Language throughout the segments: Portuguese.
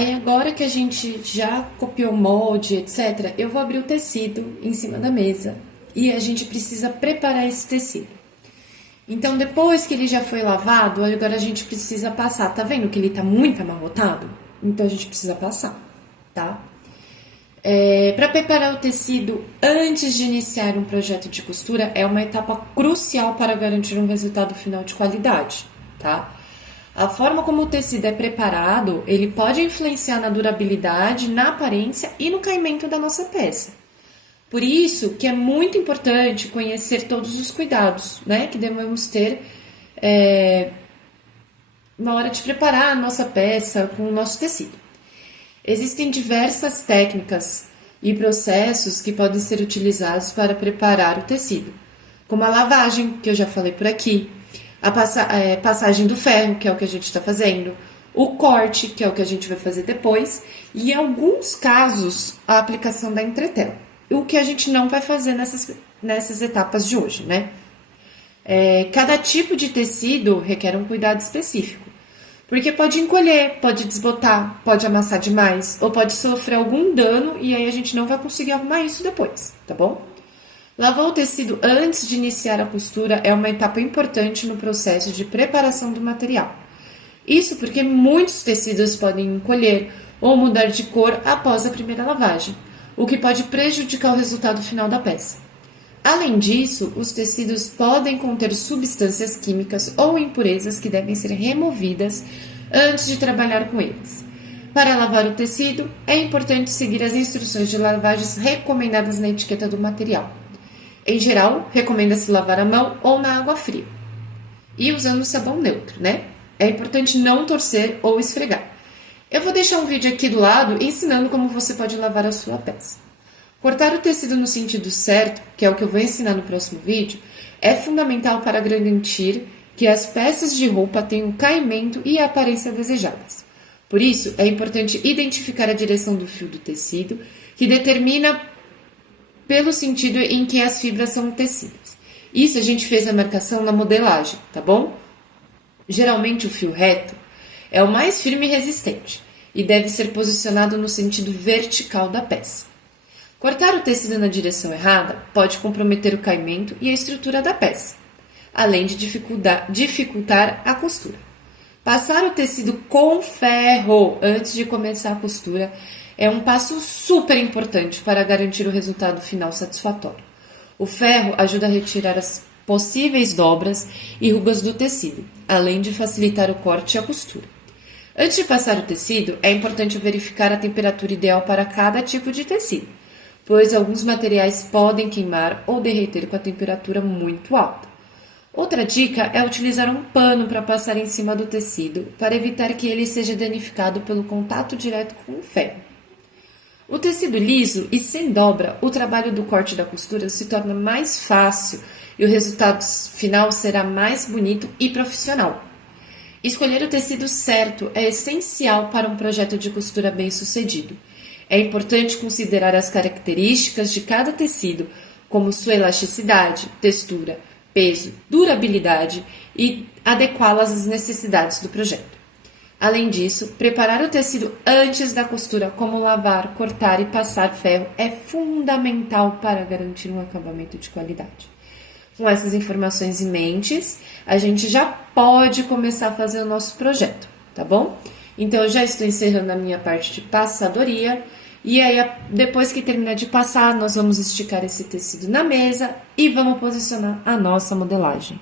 Aí agora que a gente já copiou o molde, etc., eu vou abrir o tecido em cima da mesa e a gente precisa preparar esse tecido. Então, depois que ele já foi lavado, agora a gente precisa passar. Tá vendo que ele tá muito amarrotado? Então a gente precisa passar, tá? Para preparar o tecido antes de iniciar um projeto de costura é uma etapa crucial para garantir um resultado final de qualidade, tá? A forma como o tecido é preparado, ele pode influenciar na durabilidade, na aparência e no caimento da nossa peça. Por isso que é muito importante conhecer todos os cuidados, né, que devemos ter na hora de preparar a nossa peça com o nosso tecido. Existem diversas técnicas e processos que podem ser utilizados para preparar o tecido, como a lavagem, que eu já falei por aqui, a passagem do ferro, que é o que a gente está fazendo, o corte, que é o que a gente vai fazer depois, e em alguns casos a aplicação da entretela, o que a gente não vai fazer nessas etapas de hoje, né? Cada tipo de tecido requer um cuidado específico. Porque pode encolher, pode desbotar, pode amassar demais, ou pode sofrer algum dano e aí a gente não vai conseguir arrumar isso depois, tá bom? Lavar o tecido antes de iniciar a costura é uma etapa importante no processo de preparação do material. Isso porque muitos tecidos podem encolher ou mudar de cor após a primeira lavagem, o que pode prejudicar o resultado final da peça. Além disso, os tecidos podem conter substâncias químicas ou impurezas que devem ser removidas antes de trabalhar com eles. Para lavar o tecido, é importante seguir as instruções de lavagens recomendadas na etiqueta do material. Em geral, recomenda-se lavar a mão ou na água fria e usando sabão neutro, né? É importante não torcer ou esfregar. Eu vou deixar um vídeo aqui do lado ensinando como você pode lavar a sua peça. Cortar o tecido no sentido certo, que é o que eu vou ensinar no próximo vídeo, é fundamental para garantir que as peças de roupa tenham o caimento e a aparência desejadas. Por isso, é importante identificar a direção do fio do tecido, que determina pelo sentido em que as fibras são tecidas. Isso a gente fez a marcação na modelagem, tá bom? Geralmente o fio reto é o mais firme e resistente e deve ser posicionado no sentido vertical da peça. Cortar o tecido na direção errada pode comprometer o caimento e a estrutura da peça, além de dificultar a costura. Passar o tecido com ferro antes de começar a costura é um passo super importante para garantir o resultado final satisfatório. O ferro ajuda a retirar as possíveis dobras e rugas do tecido, além de facilitar o corte e a costura. Antes de passar o tecido, é importante verificar a temperatura ideal para cada tipo de tecido, pois alguns materiais podem queimar ou derreter com a temperatura muito alta. Outra dica é utilizar um pano para passar em cima do tecido, para evitar que ele seja danificado pelo contato direto com o ferro. O tecido liso e sem dobra, o trabalho do corte e da costura se torna mais fácil e o resultado final será mais bonito e profissional. Escolher o tecido certo é essencial para um projeto de costura bem-sucedido. É importante considerar as características de cada tecido, como sua elasticidade, textura, peso, durabilidade e adequá-las às necessidades do projeto. Além disso, preparar o tecido antes da costura, como lavar, cortar e passar ferro, é fundamental para garantir um acabamento de qualidade. Com essas informações em mente, a gente já pode começar a fazer o nosso projeto, tá bom? Então, eu já estou encerrando a minha parte de passadoria. E aí, depois que terminar de passar, nós vamos esticar esse tecido na mesa e vamos posicionar a nossa modelagem.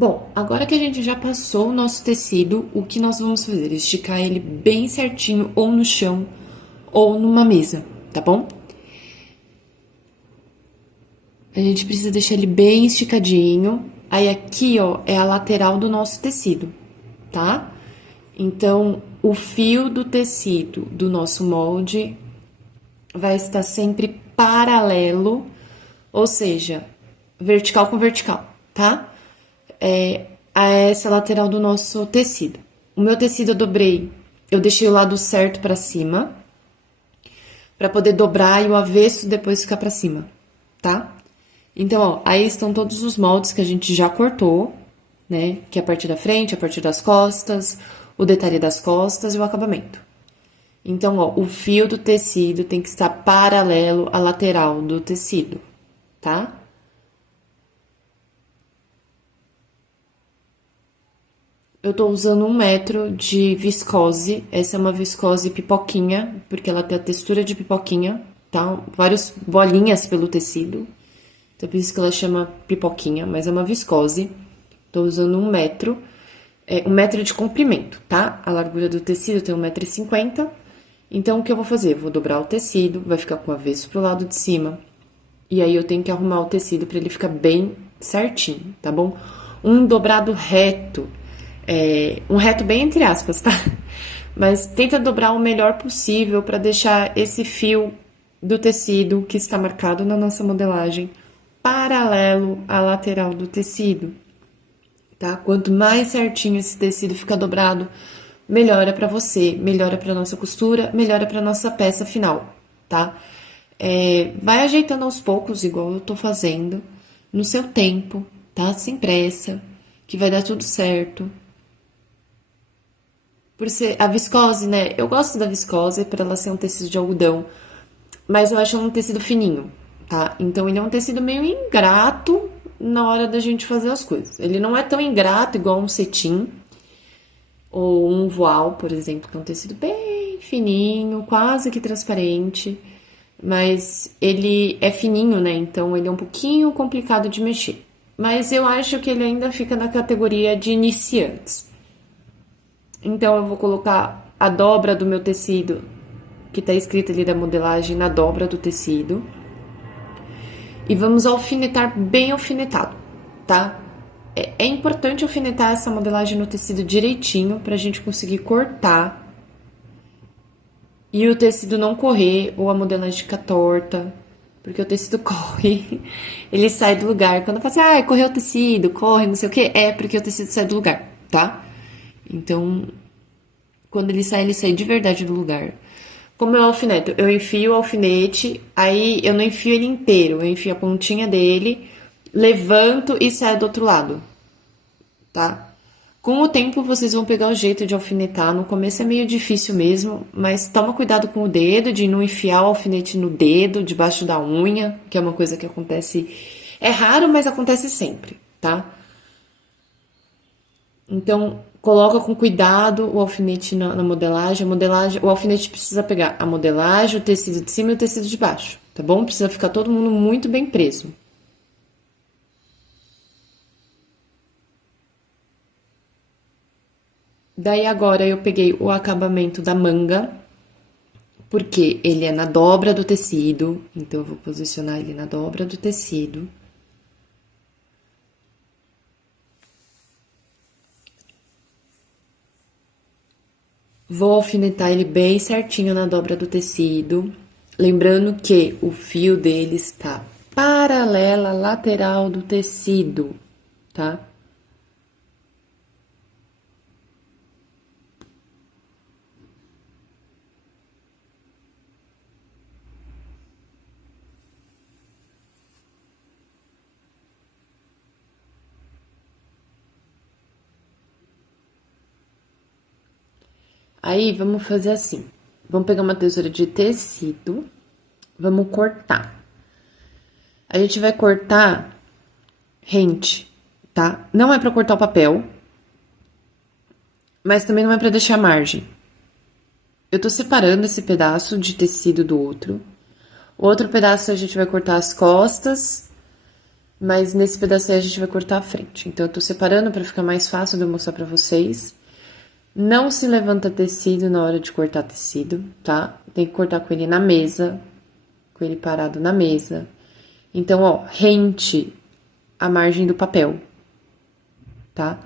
Bom, agora que a gente já passou o nosso tecido, o que nós vamos fazer? Esticar ele bem certinho, ou no chão, ou numa mesa, tá bom? A gente precisa deixar ele bem esticadinho. Aí aqui, ó, é a lateral do nosso tecido, tá? Então, o fio do tecido do nosso molde vai estar sempre paralelo, ou seja, vertical com vertical, tá? A essa lateral do nosso tecido. O meu tecido eu dobrei, eu deixei o lado certo pra cima, pra poder dobrar e o avesso depois ficar pra cima, tá? Então, ó, aí estão todos os moldes que a gente já cortou, né? Que é a parte da frente, a parte das costas, o detalhe das costas e o acabamento. Então, ó, o fio do tecido tem que estar paralelo à lateral do tecido, tá? Eu tô usando 1 metro de viscose. Essa é uma viscose pipoquinha, porque ela tem a textura de pipoquinha, tá? Várias bolinhas pelo tecido. Então, por isso que ela chama pipoquinha, mas é uma viscose. Tô usando 1 metro. É 1 metro de comprimento, tá? A largura do tecido tem 1,50 m. Então, o que eu vou fazer? Eu vou dobrar o tecido, vai ficar com o avesso pro lado de cima. E aí, eu tenho que arrumar o tecido pra ele ficar bem certinho, tá bom? Um dobrado reto, um reto bem entre aspas, tá? Mas tenta dobrar o melhor possível pra deixar esse fio do tecido que está marcado na nossa modelagem paralelo à lateral do tecido, tá? Quanto mais certinho esse tecido fica dobrado, melhora pra você, melhora pra nossa costura, melhora pra nossa peça final, tá? Vai ajeitando aos poucos, igual eu tô fazendo, no seu tempo, tá? Sem pressa, que vai dar tudo certo. Por ser a viscose, né? Eu gosto da viscose por ela ser um tecido de algodão, mas eu acho um tecido fininho, tá? Então ele é um tecido meio ingrato na hora da gente fazer as coisas. Ele não é tão ingrato igual um cetim ou um voal, por exemplo, que é um tecido bem fininho, quase que transparente, mas ele é fininho, né? Então ele é um pouquinho complicado de mexer. Mas eu acho que ele ainda fica na categoria de iniciantes. Então eu vou colocar a dobra do meu tecido, que tá escrito ali da modelagem, na dobra do tecido. E vamos alfinetar bem alfinetado, tá? É importante alfinetar essa modelagem no tecido direitinho pra gente conseguir cortar e o tecido não correr ou a modelagem ficar torta, porque o tecido corre, ele sai do lugar. Quando eu falo assim, correu o tecido, corre, não sei o que, é porque o tecido sai do lugar, tá? Então, quando ele sai de verdade do lugar. Como eu alfineto? Eu enfio o alfinete, aí eu não enfio ele inteiro, eu enfio a pontinha dele, levanto e saio do outro lado, tá? Com o tempo vocês vão pegar o jeito de alfinetar. No começo é meio difícil mesmo, mas toma cuidado com o dedo, de não enfiar o alfinete no dedo, debaixo da unha, que é uma coisa que acontece. É raro, mas acontece sempre, tá? Então, coloca com cuidado o alfinete na modelagem. O alfinete precisa pegar a modelagem, o tecido de cima e o tecido de baixo, tá bom? Precisa ficar todo mundo muito bem preso. Daí agora eu peguei o acabamento da manga, porque ele é na dobra do tecido, então eu vou posicionar ele na dobra do tecido. Vou alfinetar ele bem certinho na dobra do tecido, lembrando que o fio dele está paralela à lateral do tecido, tá? Aí, vamos fazer assim. Vamos pegar uma tesoura de tecido, vamos cortar. A gente vai cortar rente, tá? Não é pra cortar o papel, mas também não é pra deixar margem. Eu tô separando esse pedaço de tecido do outro. O outro pedaço a gente vai cortar as costas Mas nesse pedaço aí a gente vai cortar a frente. Então eu tô separando pra ficar mais fácil de eu mostrar pra vocês. Não se levanta tecido na hora de cortar tecido, tá? Tem que cortar com ele na mesa, com ele parado na mesa. Então, ó, rente a margem do papel, tá?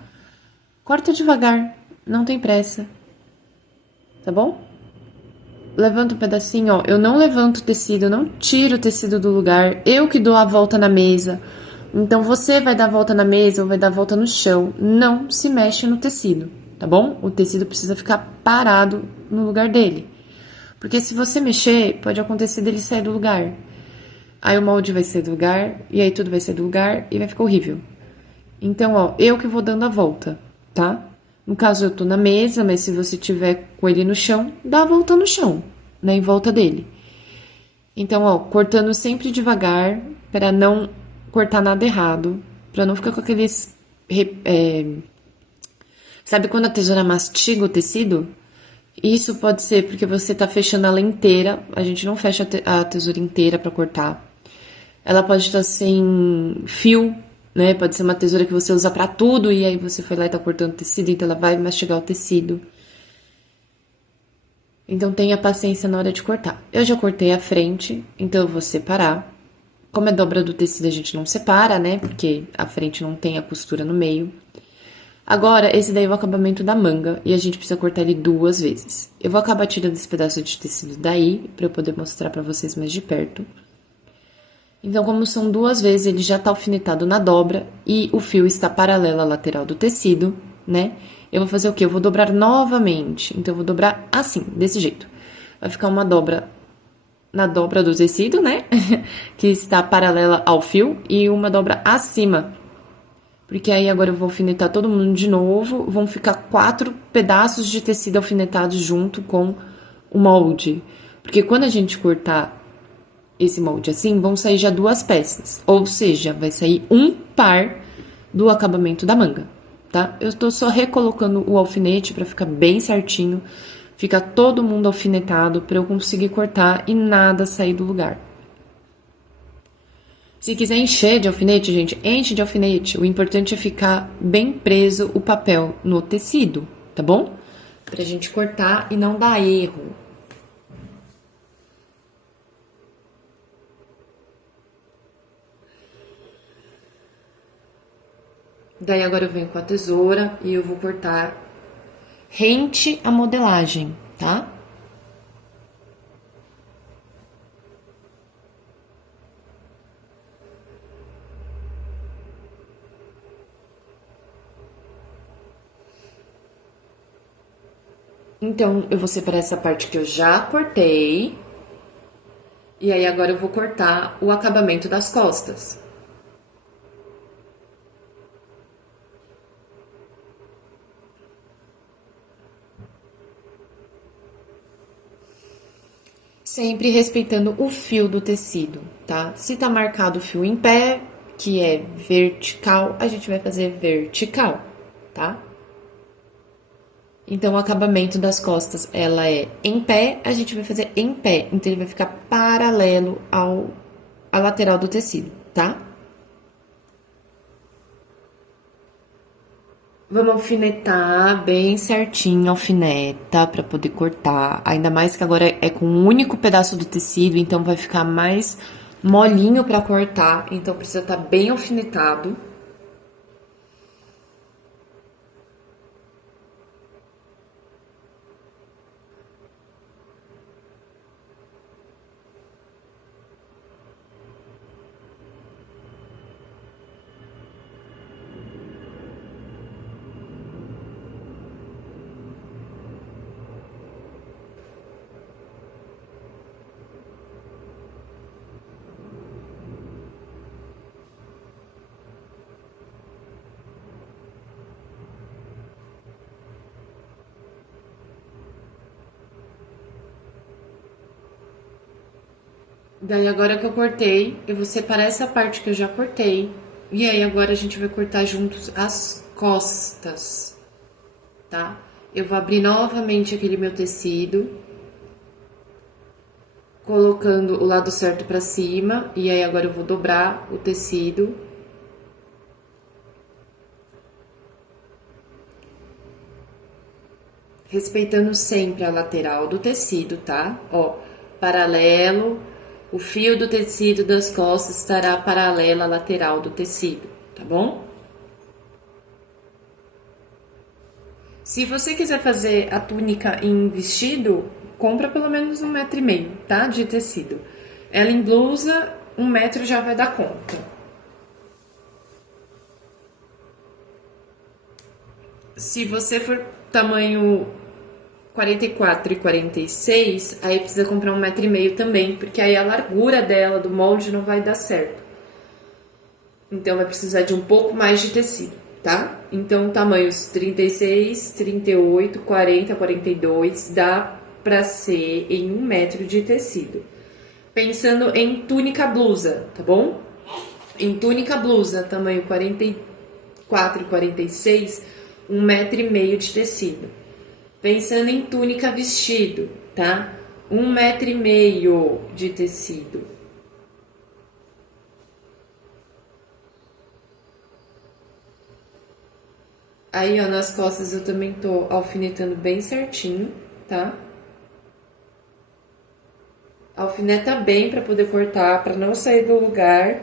Corta devagar, não tem pressa, tá bom? Levanta um pedacinho, ó. Eu não levanto o tecido, eu não tiro o tecido do lugar. Eu que dou a volta na mesa. Então, você vai dar a volta na mesa ou vai dar a volta no chão. Não se mexe no tecido, tá bom? O tecido precisa ficar parado no lugar dele. Porque se você mexer, pode acontecer dele sair do lugar. Aí o molde vai sair do lugar, e aí tudo vai sair do lugar e vai ficar horrível. Então, ó, eu que vou dando a volta, tá? No caso, eu tô na mesa, mas se você tiver com ele no chão, dá a volta no chão, né? Em volta dele. Então, ó, cortando sempre devagar, para não cortar nada errado, para não ficar com aqueles. Sabe quando a tesoura mastiga o tecido? Isso pode ser porque você tá fechando ela inteira. A gente não fecha a tesoura inteira para cortar. Ela pode estar sem fio, né? Pode ser uma tesoura que você usa pra tudo e aí você foi lá e tá cortando tecido, então ela vai mastigar o tecido. Então tenha paciência na hora de cortar. Eu já cortei a frente, então eu vou separar. Como é dobra do tecido, a gente não separa, né? Porque a frente não tem a costura no meio. Agora, esse daí é o acabamento da manga e a gente precisa cortar ele 2 vezes. Eu vou acabar tirando esse pedaço de tecido daí, pra eu poder mostrar pra vocês mais de perto. Então, como são 2 vezes, ele já tá alfinetado na dobra e o fio está paralelo à lateral do tecido, né? Eu vou fazer o quê? Eu vou dobrar novamente. Então, eu vou dobrar assim, desse jeito. Vai ficar uma dobra na dobra do tecido, né? Que está paralela ao fio e uma dobra acima. Porque aí agora eu vou alfinetar todo mundo de novo. Vão ficar 4 pedaços de tecido alfinetados junto com o molde. Porque quando a gente cortar esse molde assim, vão sair já 2 peças. Ou seja, vai sair um par do acabamento da manga, tá? Eu tô só recolocando o alfinete pra ficar bem certinho. Fica todo mundo alfinetado pra eu conseguir cortar e nada sair do lugar. Se quiser encher de alfinete, gente, enche de alfinete. O importante é ficar bem preso o papel no tecido, tá bom? Pra gente cortar e não dar erro. Daí agora eu venho com a tesoura e eu vou cortar rente a modelagem, tá? Então, eu vou separar essa parte que eu já cortei. E aí agora eu vou cortar o acabamento das costas. Sempre respeitando o fio do tecido, tá? Se tá marcado o fio em pé, que é vertical, a gente vai fazer vertical, tá? Então, o acabamento das costas, ela é em pé, a gente vai fazer em pé. Então, ele vai ficar paralelo à lateral do tecido, tá? Vamos alfinetar bem certinho, alfineta, pra poder cortar. Ainda mais que agora é com um único pedaço do tecido, então vai ficar mais molinho pra cortar. Então, precisa estar bem alfinetado. Daí, agora que eu cortei, eu vou separar essa parte que eu já cortei. E aí, agora a gente vai cortar juntos as costas, tá? Eu vou abrir novamente aquele meu tecido, colocando o lado certo pra cima. E aí, agora eu vou dobrar o tecido respeitando sempre a lateral do tecido, tá? Ó, paralelo, o fio do tecido das costas estará paralelo à lateral do tecido, tá bom? Se você quiser fazer a túnica em vestido, compra pelo menos 1,5 m, tá? De tecido. Ela em blusa, 1 m já vai dar conta. Se você for tamanho 44 e 46, aí precisa comprar 1,5 m também, porque aí a largura dela, do molde, não vai dar certo. Então vai precisar de um pouco mais de tecido, tá? Então tamanhos 36, 38, 40, 42 dá pra ser em 1 m de tecido. Pensando em túnica blusa, tá bom? Em túnica blusa, tamanho 44 e 46, 1,5 m de tecido. Pensando em túnica vestido, tá? 1,5 m de tecido. Aí, ó, nas costas eu também tô alfinetando bem certinho, tá? Alfineta bem pra poder cortar, pra não sair do lugar.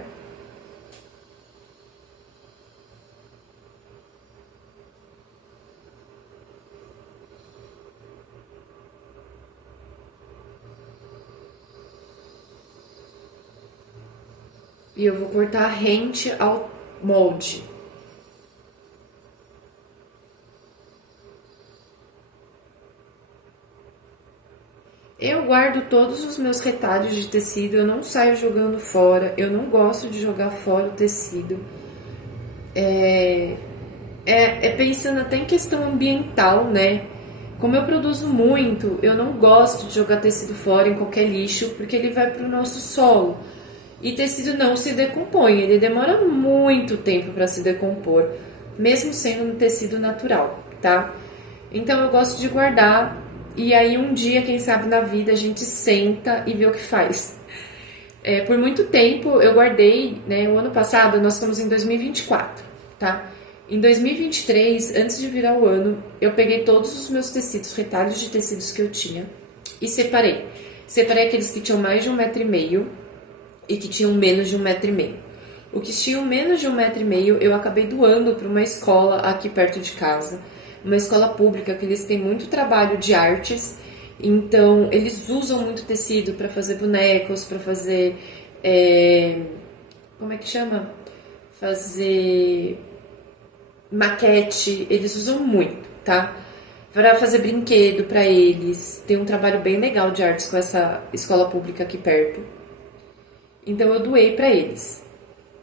E eu vou cortar rente ao molde. Eu guardo todos os meus retalhos de tecido, eu não saio jogando fora, eu não gosto de jogar fora o tecido. Pensando até em questão ambiental, né? Como eu produzo muito, eu não gosto de jogar tecido fora em qualquer lixo, porque ele vai para o nosso solo. E tecido não se decompõe, ele demora muito tempo para se decompor, mesmo sendo um tecido natural, tá? Então eu gosto de guardar, e aí um dia, quem sabe na vida, a gente senta e vê o que faz. Por muito tempo eu guardei, né? O ano passado, nós estamos em 2024, tá? Em 2023, antes de virar o ano, eu peguei todos os meus tecidos, retalhos de tecidos que eu tinha e separei. Separei aqueles que tinham mais de 1,5 m e que tinham menos de 1,5 m. O que tinham menos de 1,5 m eu acabei doando para uma escola aqui perto de casa, uma escola pública que eles têm muito trabalho de artes, então eles usam muito tecido para fazer bonecos, para fazer como é que chama? Fazer maquete, eles usam muito, tá? Para fazer brinquedo para eles. Tem um trabalho bem legal de artes com essa escola pública aqui perto. Então eu doei para eles.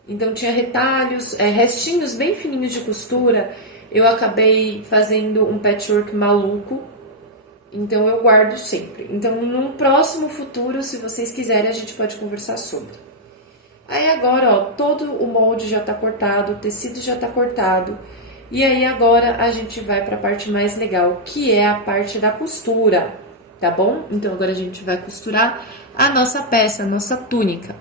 Então tinha retalhos, restinhos bem fininhos de costura. Eu acabei fazendo um patchwork maluco. Então eu guardo sempre. Então num próximo futuro, se vocês quiserem, a gente pode conversar sobre. Aí agora, ó, todo o molde já tá cortado, o tecido já tá cortado. E aí agora a gente vai para a parte mais legal, que é a parte da costura, tá bom? Então agora a gente vai costurar a nossa peça, a nossa túnica.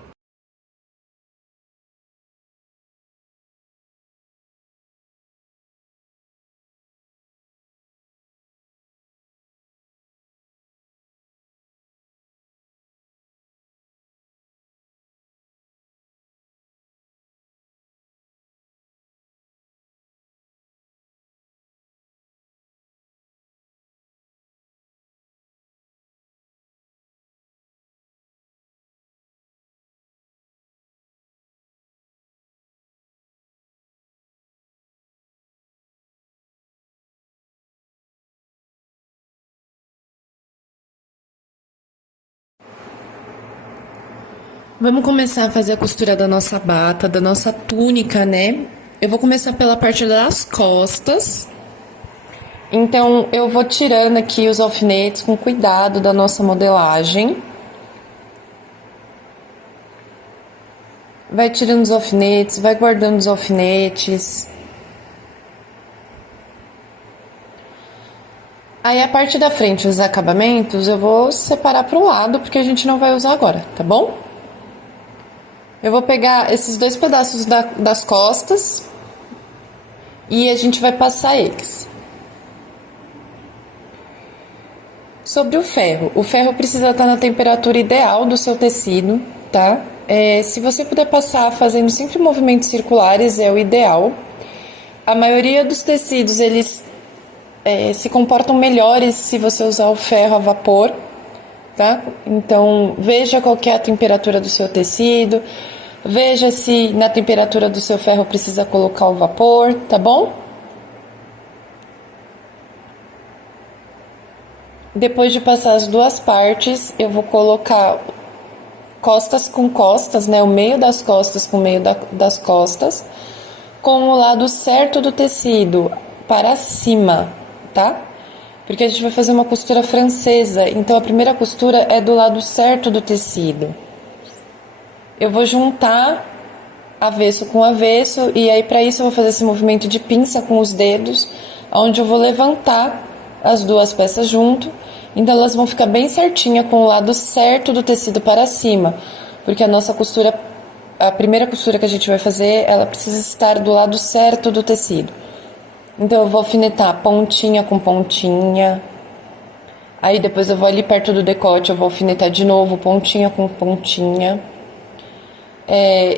Vamos começar a fazer a costura da nossa bata, da nossa túnica, né? Eu vou começar pela parte das costas. Então, eu vou tirando aqui os alfinetes com cuidado da nossa modelagem. Vai tirando os alfinetes, vai guardando os alfinetes. Aí, a parte da frente, os acabamentos, eu vou separar para o lado, porque a gente não vai usar agora, tá bom? Eu vou pegar esses dois pedaços das costas e a gente vai passar eles. Sobre o ferro precisa estar na temperatura ideal do seu tecido, tá? Se você puder passar fazendo sempre movimentos circulares, é o ideal. A maioria dos tecidos, eles se comportam melhores se você usar o ferro a vapor, tá? Então, veja qual que é a temperatura do seu tecido, veja se na temperatura do seu ferro precisa colocar o vapor, tá bom? Depois de passar as duas partes, eu vou colocar costas com costas, né? O meio das costas com o meio das costas, com o lado certo do tecido para cima, tá? Porque a gente vai fazer uma costura francesa, então a primeira costura é do lado certo do tecido. Eu vou juntar avesso com avesso e aí para isso eu vou fazer esse movimento de pinça com os dedos, onde eu vou levantar as duas peças junto, então elas vão ficar bem certinha com o lado certo do tecido para cima, porque a nossa costura, a primeira costura que a gente vai fazer, ela precisa estar do lado certo do tecido. Então eu vou alfinetar pontinha com pontinha, aí depois eu vou ali perto do decote, eu vou alfinetar de novo pontinha com pontinha.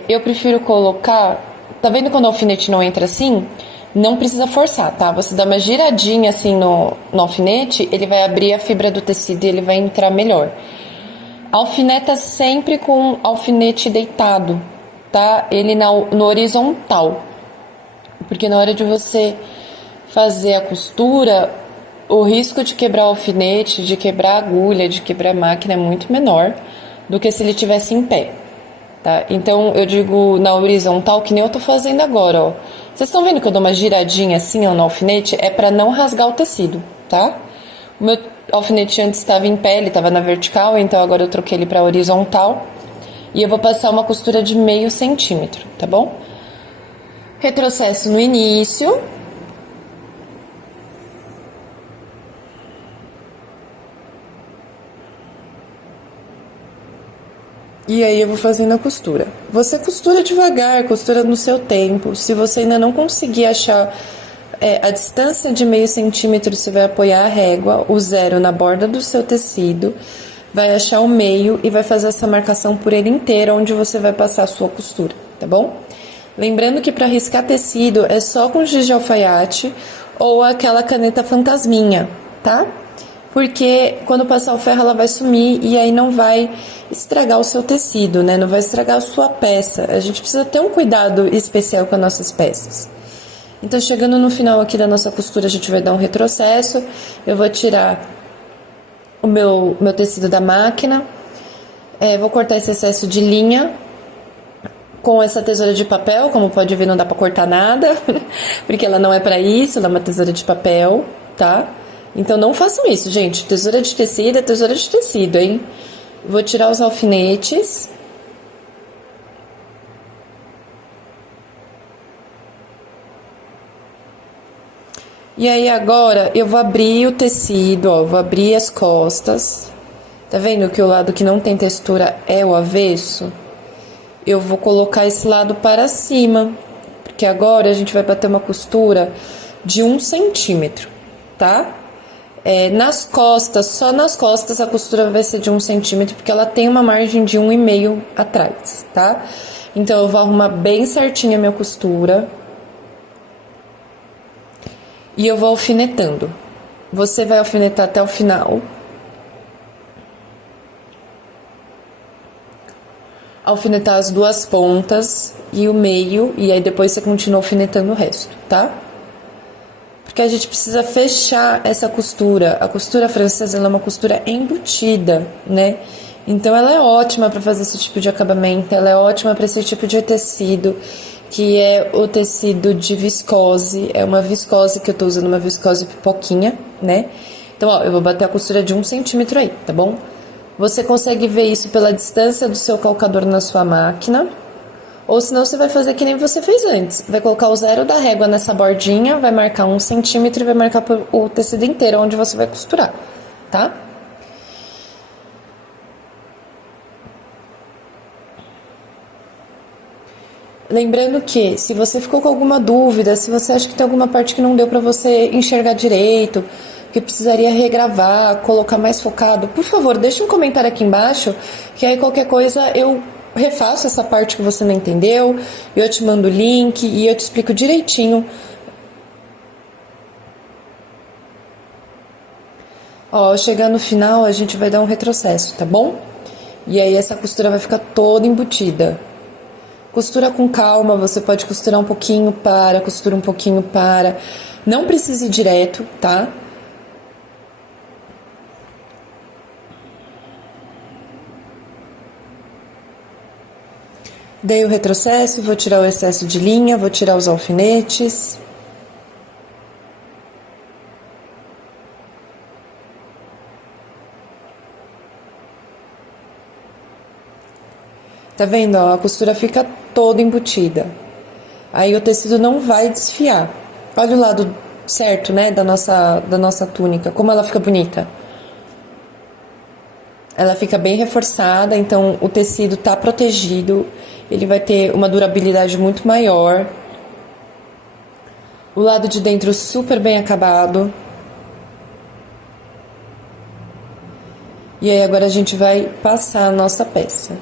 Eu prefiro colocar, tá vendo quando o alfinete não entra assim? Não precisa forçar, tá? Você dá uma giradinha assim no alfinete, ele vai abrir a fibra do tecido e ele vai entrar melhor. Alfineta sempre com alfinete deitado, tá? Ele no horizontal. Porque na hora de você fazer a costura, o risco de quebrar o alfinete, de quebrar a agulha, de quebrar a máquina é muito menor do que se ele tivesse em pé, tá? Então eu digo na horizontal, que nem eu tô fazendo agora, ó. Vocês estão vendo que eu dou uma giradinha assim ó, no alfinete? É para não rasgar o tecido, tá? O meu alfinete antes estava em pé, ele estava na vertical, então agora eu troquei ele para horizontal. E eu vou passar uma costura de meio centímetro, tá bom? Retrocesso no início. E aí eu vou fazendo a costura. Você costura devagar, costura no seu tempo. Se você ainda não conseguir achar a distância de meio centímetro, você vai apoiar a régua, o zero na borda do seu tecido, vai achar o meio e vai fazer essa marcação por ele inteiro, onde você vai passar a sua costura, tá bom? Lembrando que para riscar tecido é só com giz de alfaiate ou aquela caneta fantasminha, tá? Porque quando passar o ferro ela vai sumir e aí não vai estragar o seu tecido, né? Não vai estragar a sua peça. A gente precisa ter um cuidado especial com as nossas peças. Então, chegando no final aqui da nossa costura, a gente vai dar um retrocesso. Eu vou tirar o meu tecido da máquina. Vou cortar esse excesso de linha com essa tesoura de papel. Como pode ver, não dá pra cortar nada, porque ela não é pra isso, ela é uma tesoura de papel, tá? Então não façam isso, gente. Tesoura de tecido é tesoura de tecido, hein? Vou tirar os alfinetes. E aí agora eu vou abrir o tecido, ó, vou abrir as costas. Tá vendo que o lado que não tem textura é o avesso? Eu vou colocar esse lado para cima, porque agora a gente vai bater uma costura de 1 centímetro, tá? Nas costas, só nas costas a costura vai ser de 1 centímetro, porque ela tem uma margem de 1,5 atrás, tá? Então, eu vou arrumar bem certinho a minha costura. E eu vou alfinetando. Você vai alfinetar até o final. Alfinetar as duas pontas e o meio, e aí depois você continua alfinetando o resto, tá? Porque a gente precisa fechar essa costura. A costura francesa ela é uma costura embutida, né? Então ela é ótima para fazer esse tipo de acabamento, ela é ótima para esse tipo de tecido, que é o tecido de viscose. É uma viscose que eu tô usando, uma viscose pipoquinha, né? Então, ó, eu vou bater a costura de 1 centímetro aí, tá bom? Você consegue ver isso pela distância do seu calcador na sua máquina. Ou senão você vai fazer que nem você fez antes. Vai colocar o zero da régua nessa bordinha, vai marcar 1 centímetro e vai marcar o tecido inteiro onde você vai costurar, tá? Lembrando que, se você ficou com alguma dúvida, se você acha que tem alguma parte que não deu pra você enxergar direito, que precisaria regravar, colocar mais focado, por favor, deixe um comentário aqui embaixo, que aí qualquer coisa eu refaço essa parte que você não entendeu, eu te mando o link e eu te explico direitinho. Ó, chegar no final a gente vai dar um retrocesso, tá bom? E aí essa costura vai ficar toda embutida. Costura com calma, você pode costurar um pouquinho para, costura um pouquinho para. Não precisa ir direto, tá? Dei o retrocesso, vou tirar o excesso de linha, vou tirar os alfinetes. Tá vendo? Ó, a costura fica toda embutida. Aí o tecido não vai desfiar. Olha o lado certo, né, da nossa túnica, como ela fica bonita. Ela fica bem reforçada, então o tecido tá protegido, ele vai ter uma durabilidade muito maior. O lado de dentro super bem acabado. E aí agora a gente vai passar a nossa peça.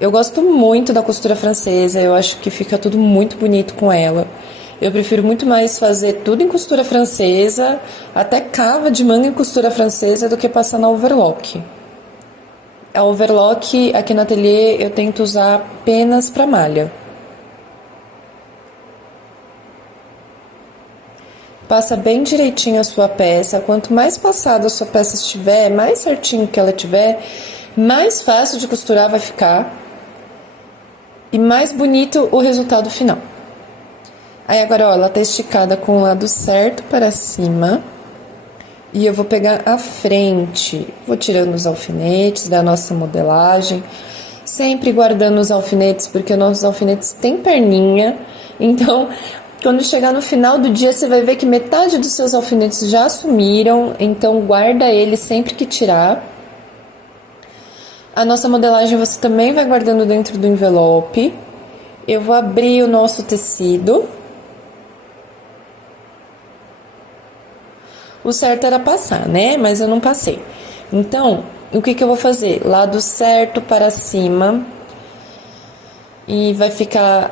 Eu gosto muito da costura francesa, eu acho que fica tudo muito bonito com ela. Eu prefiro muito mais fazer tudo em costura francesa, até cava de manga em costura francesa, do que passar na overlock. A overlock aqui no ateliê eu tento usar apenas para malha. Passa bem direitinho a sua peça, quanto mais passada a sua peça estiver, mais certinho que ela tiver, mais fácil de costurar vai ficar. E mais bonito o resultado final. Aí agora, ó, ela tá esticada com o lado certo para cima. E eu vou pegar a frente. Vou tirando os alfinetes da nossa modelagem. Sempre guardando os alfinetes, porque nossos alfinetes têm perninha. Então, quando chegar no final do dia, você vai ver que metade dos seus alfinetes já sumiram. Então, guarda eles sempre que tirar. A nossa modelagem você também vai guardando dentro do envelope. Eu vou abrir o nosso tecido. O certo era passar, né? Mas eu não passei. Então, o que eu vou fazer? Lado certo para cima. E vai ficar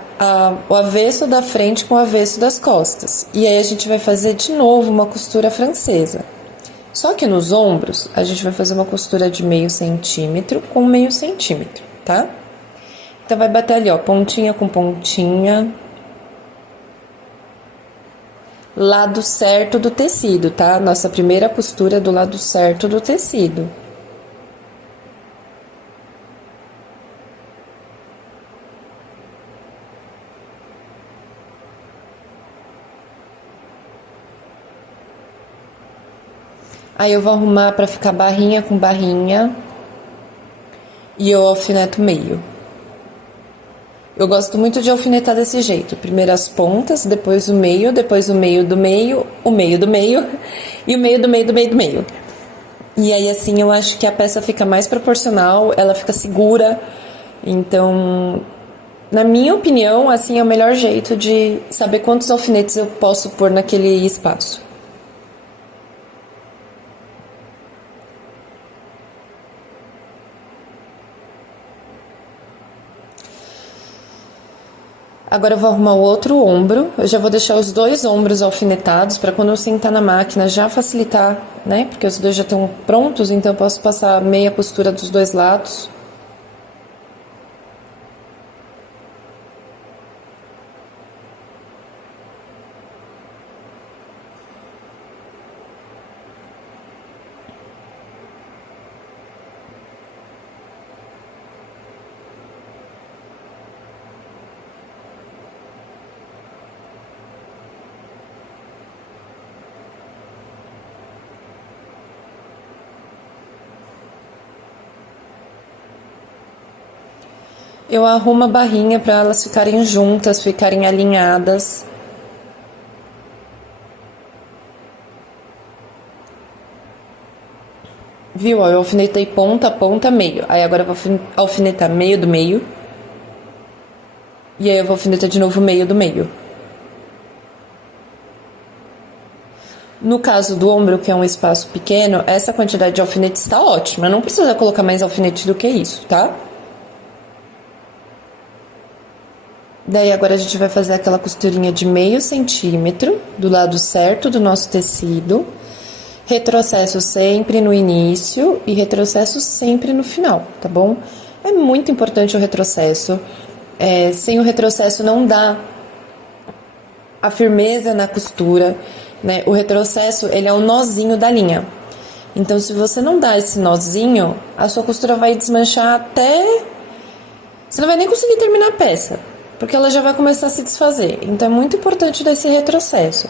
o avesso da frente com o avesso das costas. E aí, a gente vai fazer de novo uma costura francesa. Só que nos ombros, a gente vai fazer uma costura de meio centímetro com meio centímetro, tá? Então, vai bater ali, ó, pontinha com pontinha. Lado certo do tecido, tá? Nossa primeira costura é do lado certo do tecido. Aí eu vou arrumar pra ficar barrinha com barrinha. E eu alfineto meio. Eu gosto muito de alfinetar desse jeito. Primeiro as pontas, depois o meio do meio, o meio do meio e o meio do meio do meio do meio. E aí assim eu acho que a peça fica mais proporcional, ela fica segura. Então, na minha opinião, assim é o melhor jeito de saber quantos alfinetes eu posso pôr naquele espaço. Agora eu vou arrumar o outro ombro, eu já vou deixar os dois ombros alfinetados para quando eu sentar na máquina já facilitar, né? Porque os dois já estão prontos, então eu posso passar meia costura dos dois lados. Eu arrumo a barrinha para elas ficarem juntas, ficarem alinhadas. Viu? Ó, eu alfinetei ponta, ponta, meio. Aí agora eu vou alfinetar meio do meio. E aí eu vou alfinetar de novo meio do meio. No caso do ombro, que é um espaço pequeno, essa quantidade de alfinetes está ótima. Não precisa colocar mais alfinete do que isso, tá? Daí agora a gente vai fazer aquela costurinha de meio centímetro do lado certo do nosso tecido. Retrocesso sempre no início e retrocesso sempre no final, tá bom? É muito importante o retrocesso. Sem o retrocesso não dá a firmeza na costura, né? O retrocesso, ele é o nozinho da linha. Então, se você não dá esse nozinho, a sua costura vai desmanchar até... Você não vai nem conseguir terminar a peça, porque ela já vai começar a se desfazer. Então, é muito importante dar esse retrocesso.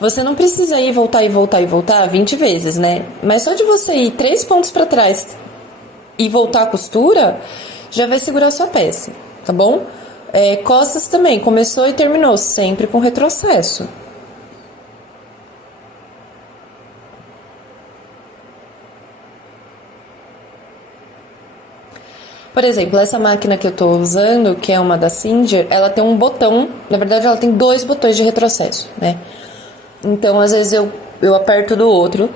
Você não precisa ir voltar e voltar e voltar 20 vezes, né? Mas só de você ir 3 pontos para trás e voltar a costura, já vai segurar a sua peça, tá bom? Costas também, começou e terminou, sempre com retrocesso. Por exemplo, essa máquina que eu tô usando, que é uma da Singer, ela tem um botão, na verdade ela tem 2 botões de retrocesso, né? Então, às vezes eu aperto do outro,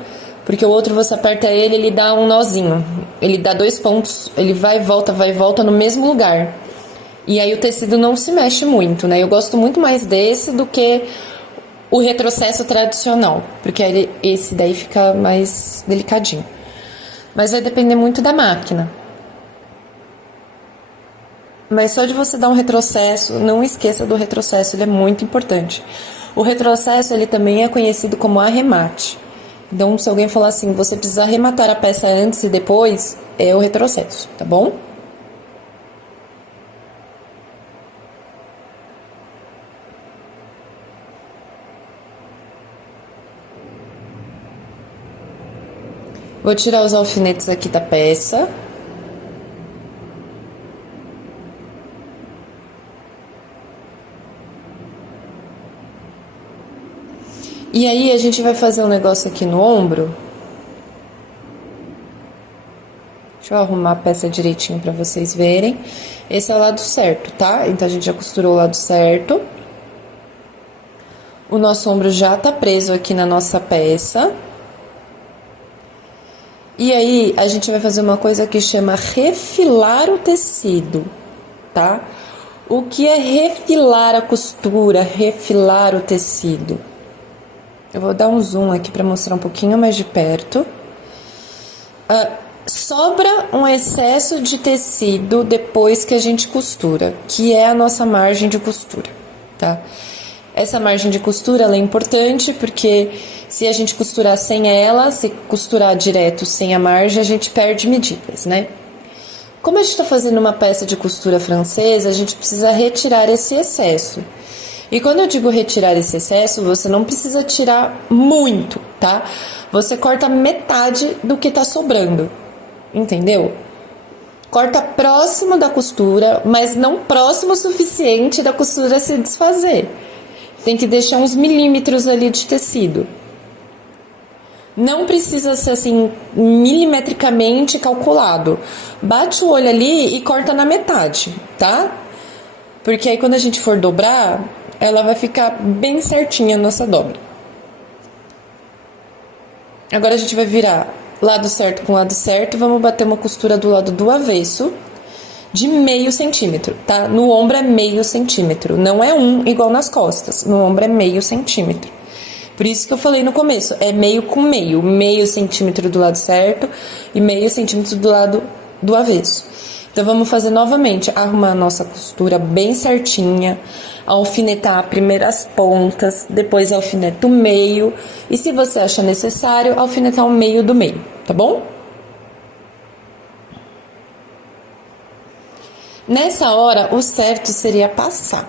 porque o outro você aperta ele dá um nozinho. Ele dá 2 pontos, ele vai e volta no mesmo lugar. E aí o tecido não se mexe muito, né? Eu gosto muito mais desse do que o retrocesso tradicional, porque aí esse daí fica mais delicadinho. Mas vai depender muito da máquina. Mas só de você dar um retrocesso, não esqueça do retrocesso, ele é muito importante. O retrocesso, ele também é conhecido como arremate. Então, se alguém falar assim, você precisa arrematar a peça antes e depois, é o retrocesso, tá bom? Vou tirar os alfinetes aqui da peça. E aí, a gente vai fazer um negócio aqui no ombro. Deixa eu arrumar a peça direitinho pra vocês verem. Esse é o lado certo, tá? Então, a gente já costurou o lado certo. O nosso ombro já tá preso aqui na nossa peça. E aí, a gente vai fazer uma coisa que chama refilar o tecido, tá? O que é refilar a costura, refilar o tecido? Eu vou dar um zoom aqui para mostrar um pouquinho mais de perto. Sobra um excesso de tecido depois que a gente costura, que é a nossa margem de costura, tá? Essa margem de costura, ela é importante porque se a gente costurar sem ela, se costurar direto sem a margem, a gente perde medidas, né? Como a gente tá fazendo uma peça de costura francesa, a gente precisa retirar esse excesso. E quando eu digo retirar esse excesso, você não precisa tirar muito, tá? Você corta metade do que tá sobrando, entendeu? Corta próximo da costura, mas não próximo o suficiente da costura se desfazer. Tem que deixar uns milímetros ali de tecido. Não precisa ser assim, milimetricamente calculado. Bate o olho ali e corta na metade, tá? Porque aí quando a gente for dobrar, ela vai ficar bem certinha a nossa dobra. Agora a gente vai virar lado certo com lado certo. Vamos bater uma costura do lado do avesso de meio centímetro, tá? No ombro é meio centímetro, não é igual nas costas. No ombro é meio centímetro. Por isso que eu falei no começo, é meio com meio. Meio centímetro do lado certo e meio centímetro do lado do avesso. Então, vamos fazer novamente, arrumar a nossa costura bem certinha, alfinetar primeiro as pontas, depois alfineta o meio, e se você acha necessário, alfinetar o meio do meio, tá bom? Nessa hora, o certo seria passar.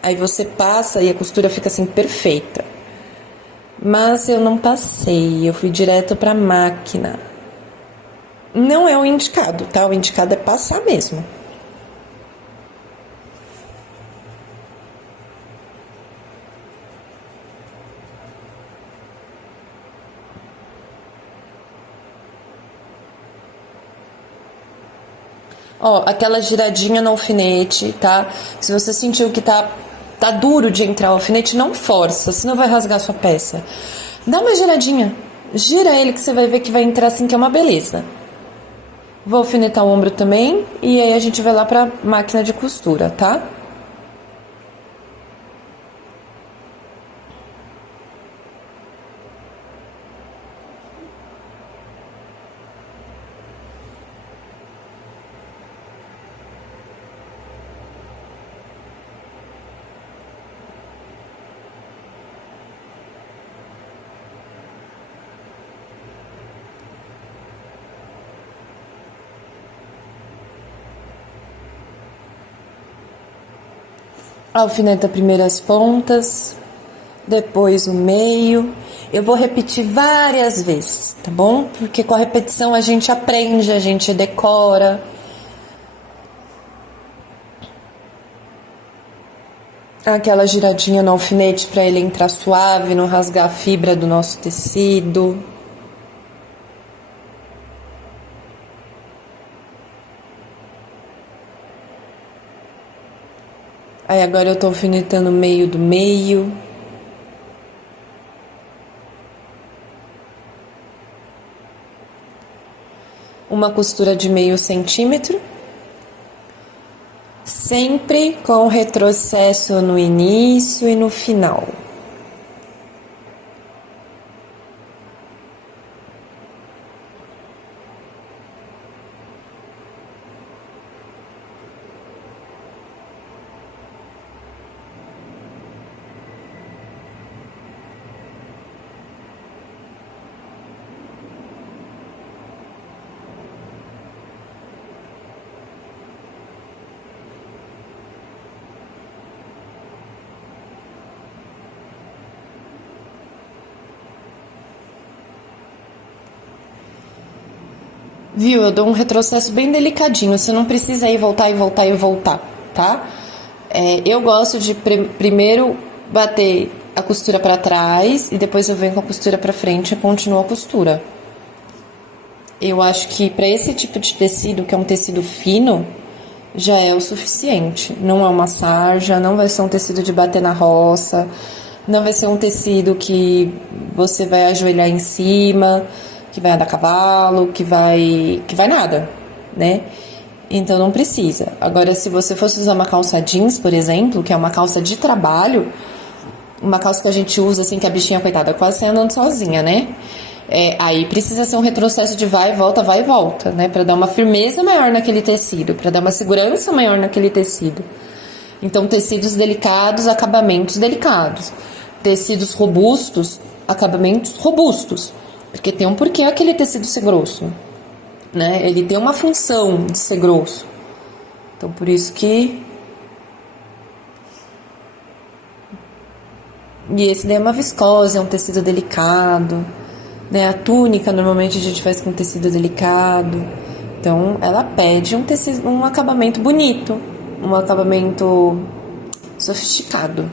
Aí você passa e a costura fica assim, perfeita. Mas eu não passei, eu fui direto pra máquina. Não é o indicado, tá? O indicado é passar mesmo. Ó, aquela giradinha no alfinete, tá? Se você sentiu que tá duro de entrar o alfinete, não força, senão vai rasgar sua peça. Dá uma giradinha. Gira ele que você vai ver que vai entrar assim, que é uma beleza. Vou alfinetar o ombro também. E aí a gente vai lá pra máquina de costura, tá? Alfineta primeiro as pontas, depois o meio. Eu vou repetir várias vezes, tá bom? Porque com a repetição a gente aprende, a gente decora. Aquela giradinha no alfinete para ele entrar suave, não rasgar a fibra do nosso tecido. Aí agora eu tô alfinetando o meio do meio. Uma costura de meio centímetro. Sempre com retrocesso no início e no final. Viu? Eu dou um retrocesso bem delicadinho. Você não precisa ir voltar e voltar e voltar, tá? Eu gosto de primeiro bater a costura pra trás e depois eu venho com a costura pra frente e continuo a costura. Eu acho que pra esse tipo de tecido, que é um tecido fino, já é o suficiente. Não é uma sarja, não vai ser um tecido de bater na roça, não vai ser um tecido que você vai ajoelhar em cima, que vai andar a cavalo, que vai nada, né? Então não precisa. Agora, se você fosse usar uma calça jeans, por exemplo, que é uma calça de trabalho, uma calça que a gente usa assim, que a bichinha, coitada, quase sai andando sozinha, né? Aí precisa ser um retrocesso de vai e volta, né? Pra dar uma firmeza maior naquele tecido, pra dar uma segurança maior naquele tecido. Então, tecidos delicados, acabamentos delicados. Tecidos robustos, acabamentos robustos. Porque tem um porquê aquele tecido ser grosso, né? Ele tem uma função de ser grosso. Então, por isso que... E esse daí é uma viscose, é um tecido delicado, né? A túnica, normalmente, a gente faz com tecido delicado. Então, ela pede um tecido, um acabamento bonito, um acabamento sofisticado.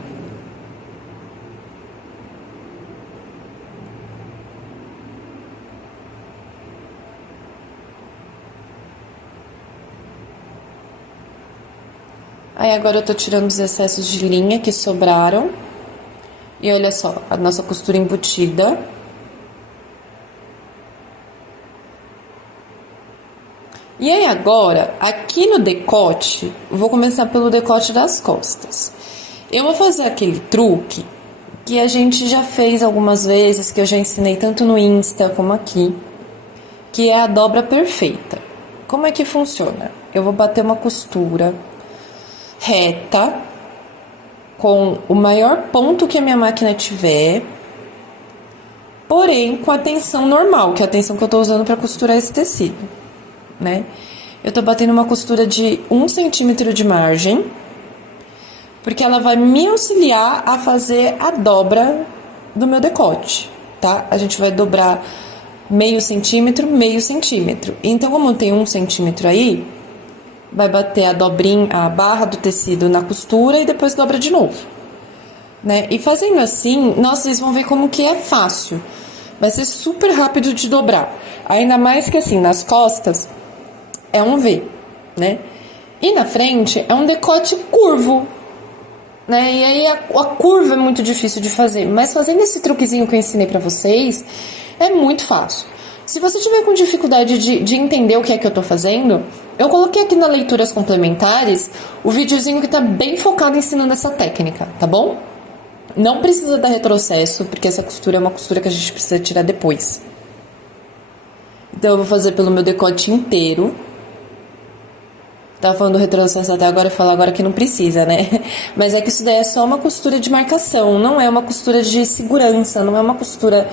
Aí agora eu tô tirando os excessos de linha que sobraram. E olha só, a nossa costura embutida. E aí agora, aqui no decote, vou começar pelo decote das costas. Eu vou fazer aquele truque que a gente já fez algumas vezes, que eu já ensinei tanto no Insta como aqui, que é a dobra perfeita. Como é que funciona? Eu vou bater uma costura reta, com o maior ponto que a minha máquina tiver, porém com a tensão normal, que é a tensão que eu tô usando para costurar esse tecido, né? Eu tô batendo uma costura de 1 centímetro de margem, porque ela vai me auxiliar a fazer a dobra do meu decote, tá? A gente vai dobrar meio centímetro. Então, como tem 1 centímetro aí, vai bater a dobrinha, a barra do tecido na costura e depois dobra de novo, né? E fazendo assim, nossa, vocês vão ver como que é fácil. Vai ser super rápido de dobrar. Ainda mais que assim, nas costas é um V, né? E na frente é um decote curvo. né? E aí a curva é muito difícil de fazer, mas fazendo esse truquezinho que eu ensinei pra vocês, é muito fácil. Se você tiver com dificuldade de entender o que é que eu tô fazendo, eu coloquei aqui na leituras complementares o videozinho que tá bem focado ensinando essa técnica, tá bom? Não precisa dar retrocesso, porque essa costura é uma costura que a gente precisa tirar depois. Então eu vou fazer pelo meu decote inteiro. Tava falando retrocesso até agora, falar agora que não precisa, né? Mas é que isso daí é só uma costura de marcação, não é uma costura de segurança, não é uma costura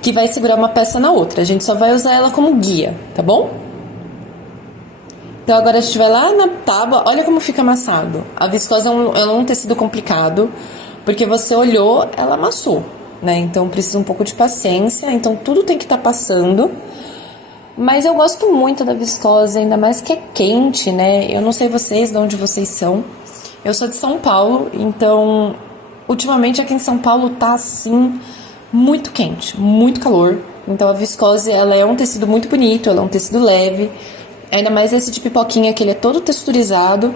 que vai segurar uma peça na outra. A gente só vai usar ela como guia, tá bom? Então agora a gente vai lá na tábua, olha como fica amassado. A viscose é um tecido complicado, porque você olhou, ela amassou, né? Então precisa um pouco de paciência, então tudo tem que estar passando. Mas eu gosto muito da viscose, ainda mais que é quente, né? Eu não sei vocês, de onde vocês são. Eu sou de São Paulo, então ultimamente aqui em São Paulo tá assim muito quente, muito calor. Então a viscose, ela é um tecido muito bonito, ela é um tecido leve. Ainda mais esse de pipoquinha que ele é todo texturizado.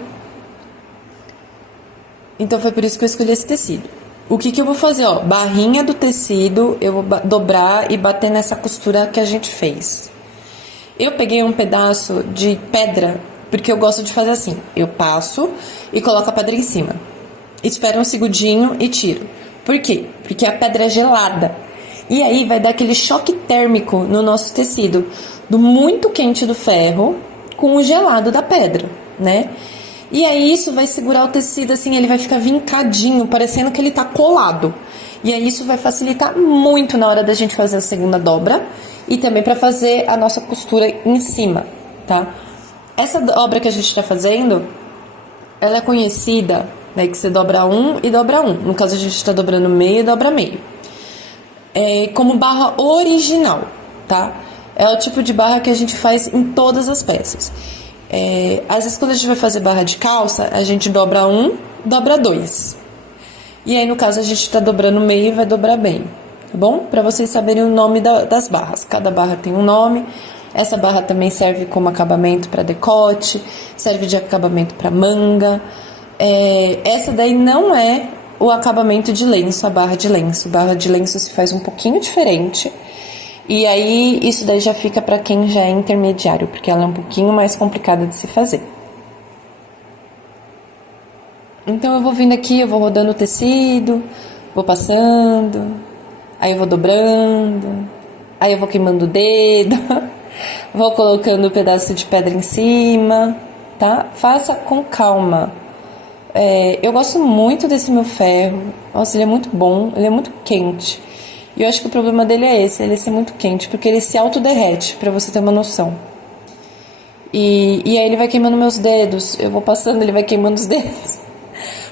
Então foi por isso que eu escolhi esse tecido. O que que eu vou fazer, ó? Barrinha do tecido, eu vou dobrar e bater nessa costura que a gente fez. Eu peguei um pedaço de pedra, porque eu gosto de fazer assim. Eu passo e coloco a pedra em cima. Espero um segundinho e tiro. Por quê? Porque a pedra é gelada. E aí vai dar aquele choque térmico no nosso tecido. Do muito quente do ferro com o gelado da pedra, né? E aí isso vai segurar o tecido assim, ele vai ficar vincadinho, parecendo que ele tá colado. E aí isso vai facilitar muito na hora da gente fazer a segunda dobra e também para fazer a nossa costura em cima, tá? Essa dobra que a gente tá fazendo, ela é conhecida, né, que você dobra um e dobra um. No caso a gente tá dobrando meio e dobra meio. É como barra original, tá? É o tipo de barra que a gente faz em todas as peças. Às vezes quando a gente vai fazer barra de calça, a gente dobra um, dobra dois. E aí no caso a gente tá dobrando meio e vai dobrar meio, tá bom? Pra vocês saberem o nome das barras. Cada barra tem um nome. Essa barra também serve como acabamento para decote, serve de acabamento para manga. Essa daí não é o acabamento de lenço, a barra de lenço. Barra de lenço se faz um pouquinho diferente. E aí, isso daí já fica para quem já é intermediário, porque ela é um pouquinho mais complicada de se fazer. Então, eu vou vindo aqui, eu vou rodando o tecido, vou passando, aí eu vou dobrando, aí eu vou queimando o dedo, vou colocando um pedaço de pedra em cima, tá? Faça com calma. Eu gosto muito desse meu ferro, nossa, ele é muito bom, ele é muito quente. E eu acho que o problema dele é esse, ele ser muito quente, porque ele se autoderrete, pra você ter uma noção. E aí ele vai queimando meus dedos, eu vou passando, ele vai queimando os dedos.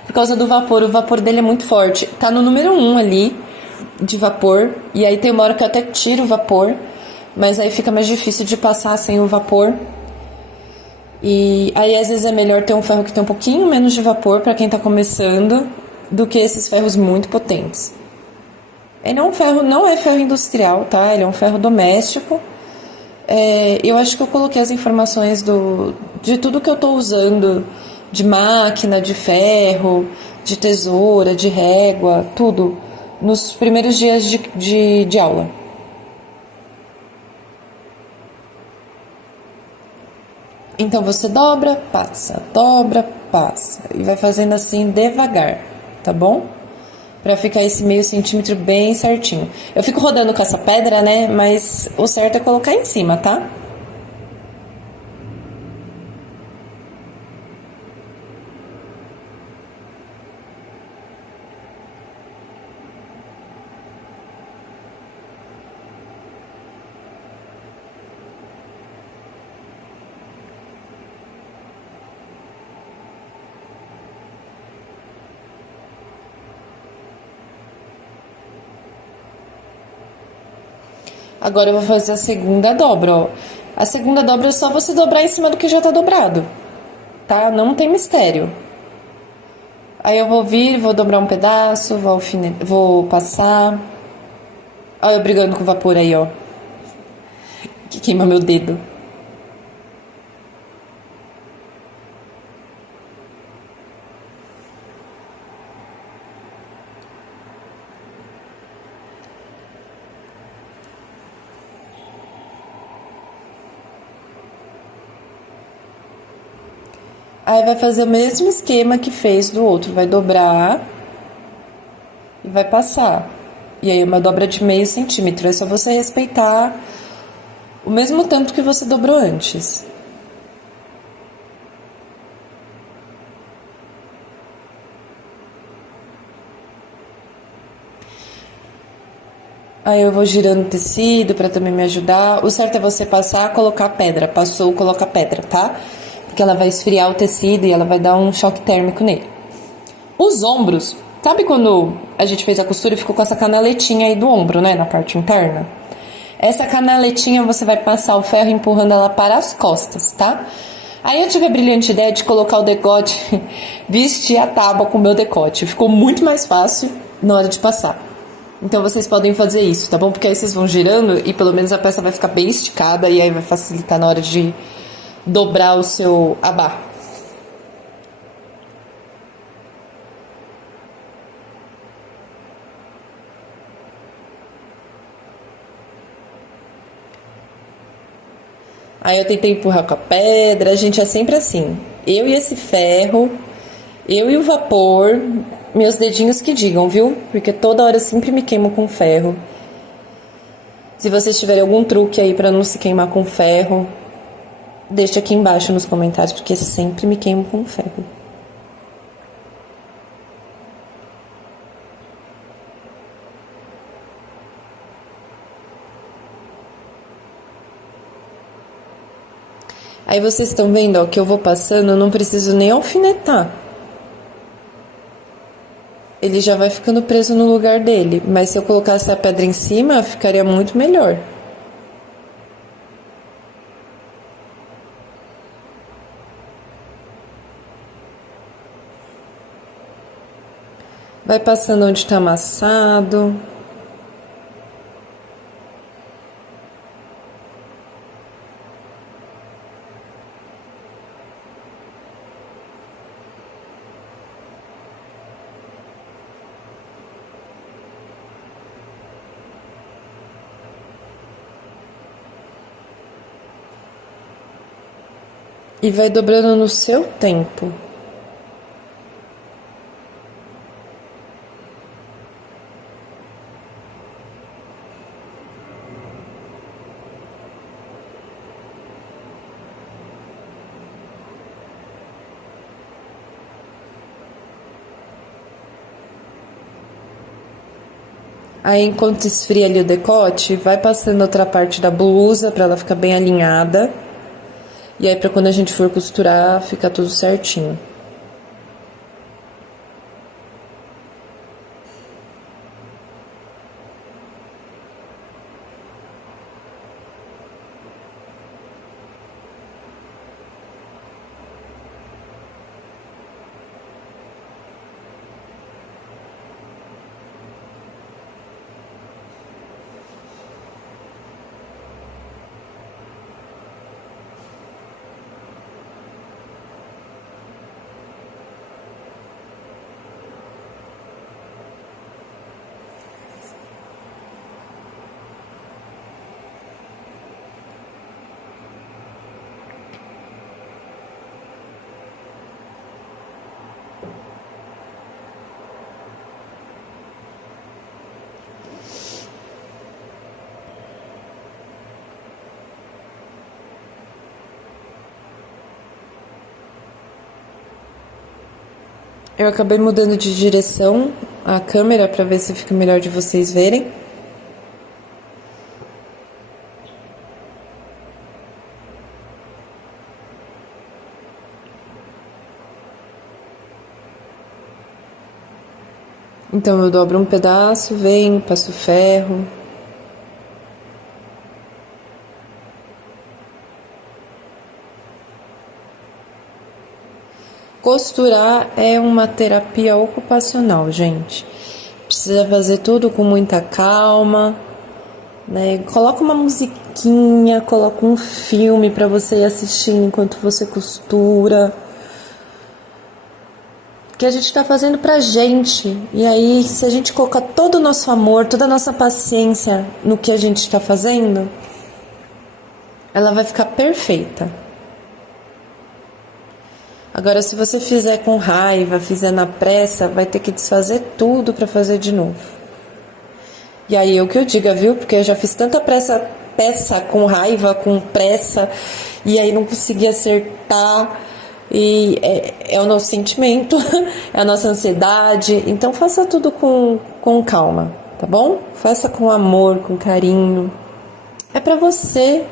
Por causa do vapor, o vapor dele é muito forte. Tá no número 1 ali, de vapor, e aí tem uma hora que eu até tiro o vapor, mas aí fica mais difícil de passar sem o vapor. E aí às vezes é melhor ter um ferro que tem um pouquinho menos de vapor pra quem tá começando, do que esses ferros muito potentes. Ele é um ferro, não é ferro industrial, tá? Ele é um ferro doméstico. Eu acho que eu coloquei as informações de tudo que eu tô usando, de máquina, de ferro, de tesoura, de régua, tudo, nos primeiros dias de aula. Então você dobra, passa, e vai fazendo assim devagar, tá bom? Pra ficar esse meio centímetro bem certinho. Eu fico rodando com essa pedra, né? Mas o certo é colocar em cima, tá? Agora eu vou fazer a segunda dobra, ó. A segunda dobra é só você dobrar em cima do que já tá dobrado, tá? Não tem mistério. Aí eu vou vir, vou dobrar um pedaço, vou passar. Olha eu brigando com o vapor aí, ó. Que queima meu dedo. Aí vai fazer o mesmo esquema que fez do outro, vai dobrar e vai passar. E aí uma dobra de meio centímetro, é só você respeitar o mesmo tanto que você dobrou antes. Aí eu vou girando o tecido pra também me ajudar. O certo é você passar, colocar pedra. Passou, coloca pedra, tá? Porque ela vai esfriar o tecido e ela vai dar um choque térmico nele. Os ombros, sabe quando a gente fez a costura e ficou com essa canaletinha aí do ombro, né? Na parte interna? Essa canaletinha você vai passar o ferro empurrando ela para as costas, tá? Aí eu tive a brilhante ideia de colocar o decote, vestir a tábua com o meu decote. Ficou muito mais fácil na hora de passar. Então vocês podem fazer isso, tá bom? Porque aí vocês vão girando e pelo menos a peça vai ficar bem esticada e aí vai facilitar na hora de dobrar o seu abá. Aí eu tentei empurrar com a pedra, a gente é sempre assim. Eu e esse ferro, eu e o vapor, meus dedinhos que digam, viu? Porque toda hora eu sempre me queimo com ferro. Se vocês tiverem algum truque aí pra não se queimar com ferro, deixa aqui embaixo nos comentários, porque sempre me queimo com ferro. Aí vocês estão vendo, ó, que eu vou passando, eu não preciso nem alfinetar. Ele já vai ficando preso no lugar dele, mas se eu colocasse a pedra em cima, ficaria muito melhor. Vai passando onde tá amassado. E vai dobrando no seu tempo. Aí, enquanto esfria ali o decote, vai passando outra parte da blusa pra ela ficar bem alinhada. E aí, pra quando a gente for costurar, ficar tudo certinho. Eu acabei mudando de direção a câmera pra ver se fica melhor de vocês verem. Então eu dobro um pedaço, venho, passo ferro. Costurar é uma terapia ocupacional, gente. Precisa fazer tudo com muita calma, né? Coloca uma musiquinha, coloca um filme para você ir assistindo enquanto você costura. Que a gente tá fazendo pra gente. E aí, se a gente colocar todo o nosso amor, toda a nossa paciência no que a gente tá fazendo, ela vai ficar perfeita. Agora, se você fizer com raiva, fizer na pressa, vai ter que desfazer tudo para fazer de novo. E aí, eu que eu diga, viu? Porque eu já fiz tanta peça com raiva, com pressa, e aí não consegui acertar. E é o nosso sentimento, é a nossa ansiedade. Então, faça tudo com calma, tá bom? Faça com amor, com carinho. É pra você,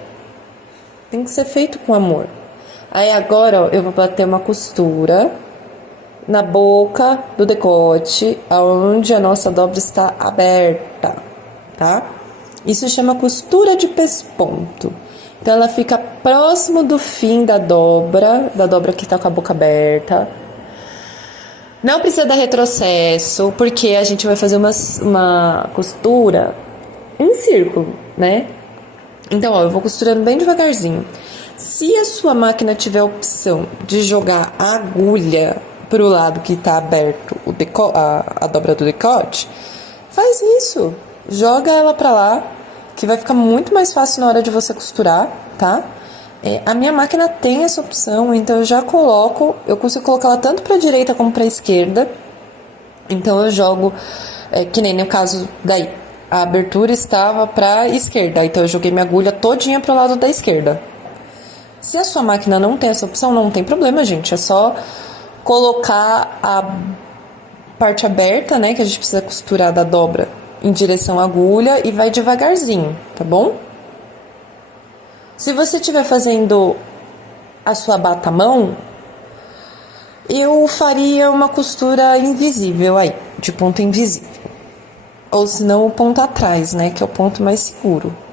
tem que ser feito com amor. Aí agora, ó, eu vou bater uma costura na boca do decote, aonde a nossa dobra está aberta, tá? Isso chama costura de pesponto. Então ela fica próximo do fim da dobra que tá com a boca aberta. Não precisa dar retrocesso, porque a gente vai fazer uma costura em círculo, né? Então, ó, eu vou costurando bem devagarzinho. Se a sua máquina tiver a opção de jogar a agulha pro lado que tá aberto a dobra do decote, faz isso. Joga ela pra lá, que vai ficar muito mais fácil na hora de você costurar, tá? A minha máquina tem essa opção, então eu já coloco, eu consigo colocar ela tanto pra direita como pra esquerda. Então eu jogo, que nem no caso daí, a abertura estava pra esquerda, então eu joguei minha agulha todinha pro lado da esquerda. Se a sua máquina não tem essa opção, não tem problema, gente. É só colocar a parte aberta, né, que a gente precisa costurar da dobra, em direção à agulha e vai devagarzinho, tá bom? Se você estiver fazendo a sua bata-mão, eu faria uma costura invisível aí, de ponto invisível. Ou se não, o ponto atrás, né, que é o ponto mais seguro.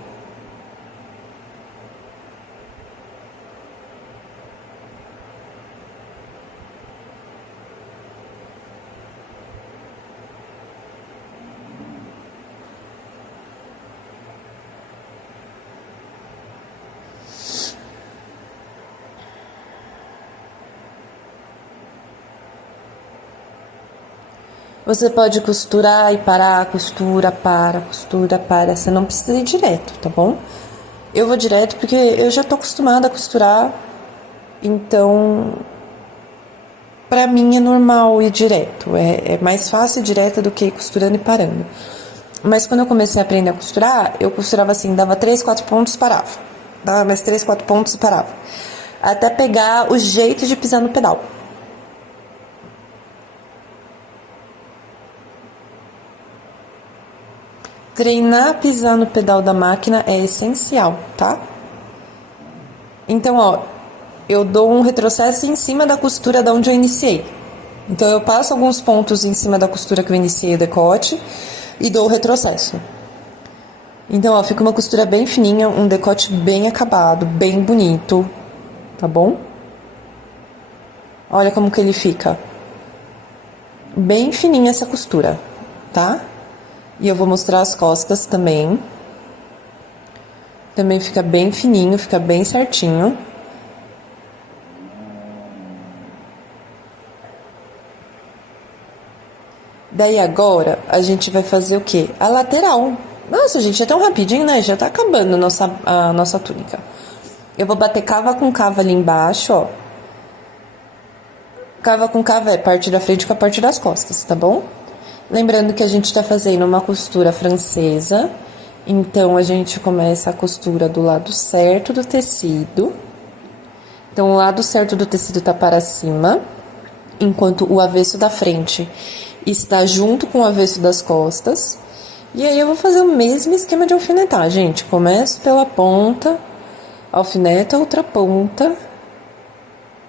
Você pode costurar e parar, costura, para. Você não precisa ir direto, tá bom? Eu vou direto porque eu já tô acostumada a costurar, então pra mim é normal ir direto. É mais fácil ir direto do que ir costurando e parando. Mas quando eu comecei a aprender a costurar, eu costurava assim, dava 3, 4 pontos, parava. Dava mais 3, 4 pontos e parava. Até pegar o jeito de pisar no pedal. Treinar pisar no pedal da máquina é essencial, tá? Então, ó, eu dou um retrocesso em cima da costura da onde eu iniciei. Então, eu passo alguns pontos em cima da costura que eu iniciei o decote e dou o retrocesso. Então, ó, fica uma costura bem fininha, um decote bem acabado, bem bonito, tá bom? Olha como que ele fica. Bem fininha essa costura, tá? E eu vou mostrar as costas também. Também fica bem fininho, fica bem certinho. Daí agora, a gente vai fazer o quê? A lateral. Nossa, gente, é tão rapidinho, né? Já tá acabando a nossa túnica. Eu vou bater cava com cava ali embaixo, ó. Cava com cava é parte da frente com a parte das costas, tá bom? Lembrando que a gente tá fazendo uma costura francesa. Então, a gente começa a costura do lado certo do tecido. Então, o lado certo do tecido tá para cima, enquanto o avesso da frente está junto com o avesso das costas. E aí, eu vou fazer o mesmo esquema de alfinetar, gente. Começo pela ponta, alfineta a outra ponta.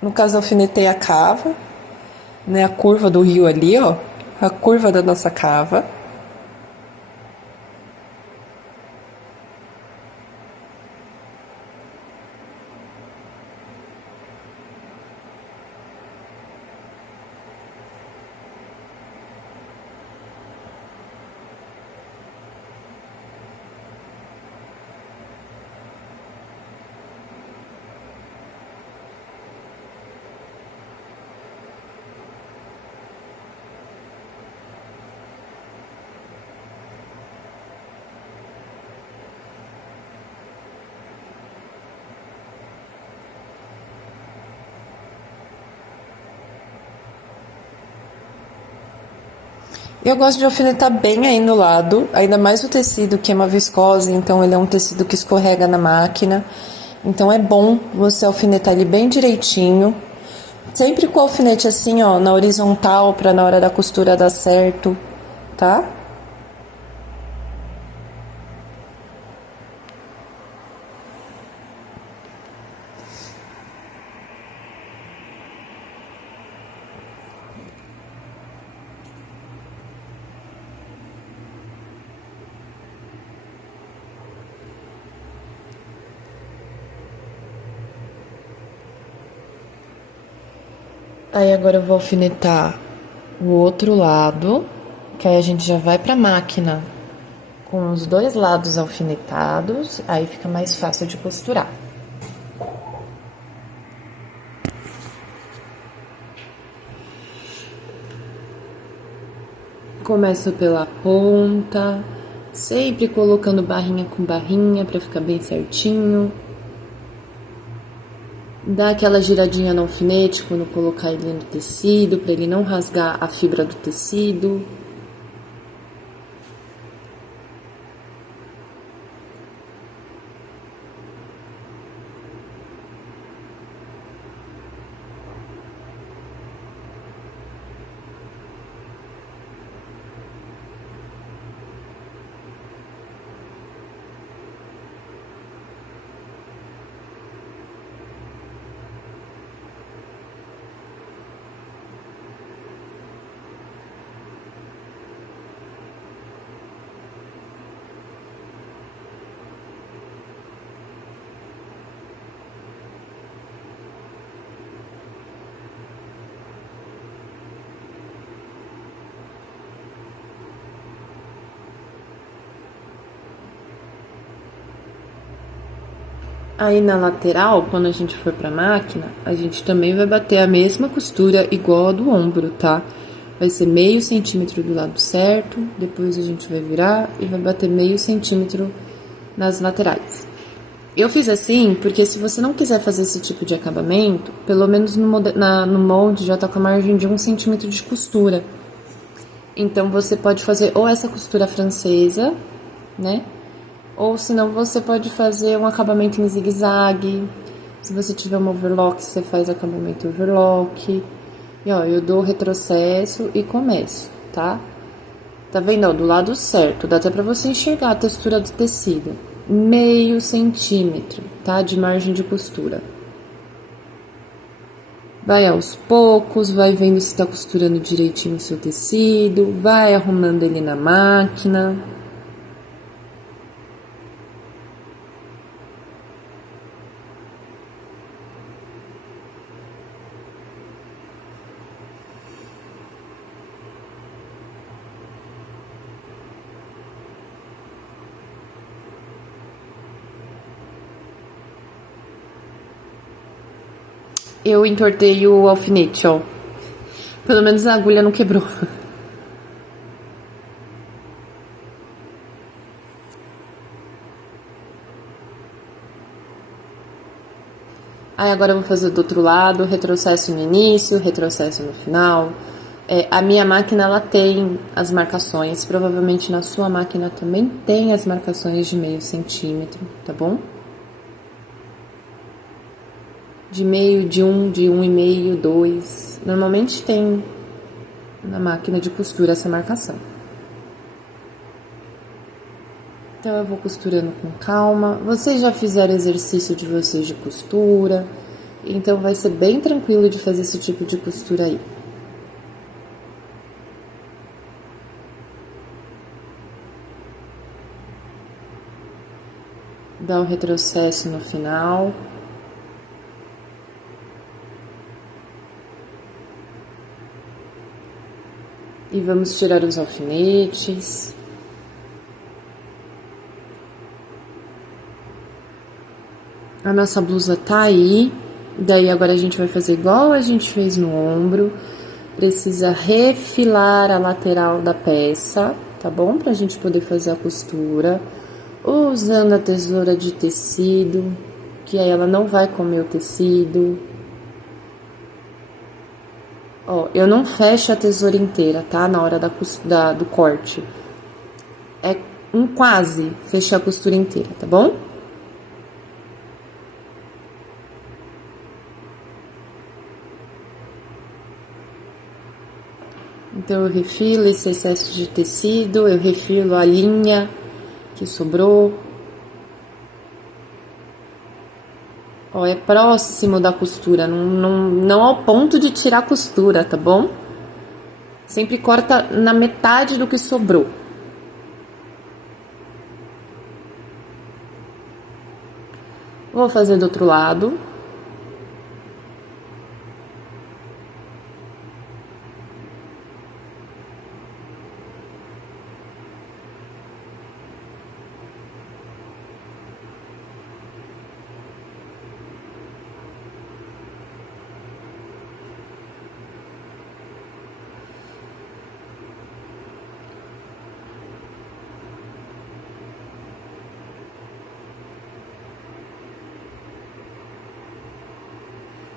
No caso, alfinetei a cava, né? A curva do rio ali, ó. A curva da nossa cava. Eu gosto de alfinetar bem aí no lado, ainda mais o tecido que é uma viscose, então ele é um tecido que escorrega na máquina. Então é bom você alfinetar ele bem direitinho. Sempre com o alfinete assim, ó, na horizontal, pra na hora da costura dar certo, tá? Aí agora eu vou alfinetar o outro lado, que aí a gente já vai pra máquina com os dois lados alfinetados, aí fica mais fácil de costurar. Começo pela ponta, sempre colocando barrinha com barrinha para ficar bem certinho. Dá aquela giradinha no alfinete quando colocar ele no tecido, para ele não rasgar a fibra do tecido. Aí na lateral, quando a gente for pra máquina, a gente também vai bater a mesma costura igual a do ombro, tá? Vai ser meio centímetro do lado certo, depois a gente vai virar e vai bater meio centímetro nas laterais. Eu fiz assim porque se você não quiser fazer esse tipo de acabamento, pelo menos no molde já tá com a margem de 1 centímetro de costura. Então você pode fazer ou essa costura francesa, né? Ou senão você pode fazer um acabamento em zigue-zague. Se você tiver um overlock, você faz acabamento overlock. E ó, eu dou retrocesso e começo, tá? Tá vendo, ó, do lado certo, dá até pra você enxergar a textura do tecido. Meio centímetro, tá? De margem de costura. Vai aos poucos, vai vendo se tá costurando direitinho o seu tecido, vai arrumando ele na máquina. Eu entortei o alfinete, ó. Pelo menos a agulha não quebrou. Aí agora eu vou fazer do outro lado, retrocesso no início, retrocesso no final. A minha máquina, ela tem as marcações, provavelmente na sua máquina também tem as marcações de meio centímetro, tá bom? De meio, de 1,5, 2. Normalmente tem na máquina de costura essa marcação. Então eu vou costurando com calma. Vocês já fizeram exercício de vocês de costura, então vai ser bem tranquilo de fazer esse tipo de costura aí. Dá um retrocesso no final. E vamos tirar os alfinetes. A nossa blusa tá aí. Daí agora a gente vai fazer igual a gente fez no ombro. Precisa refilar a lateral da peça, tá bom? Pra gente poder fazer a costura. Usando a tesoura de tecido, que aí ela não vai comer o tecido. Ó, eu não fecho a tesoura inteira, tá? Na hora do corte. É um quase fechar a costura inteira, tá bom? Então, eu refilo esse excesso de tecido, eu refilo a linha que sobrou. Ó, é próximo da costura, não ao ponto de tirar a costura, tá bom? Sempre corta na metade do que sobrou. Vou fazer do outro lado.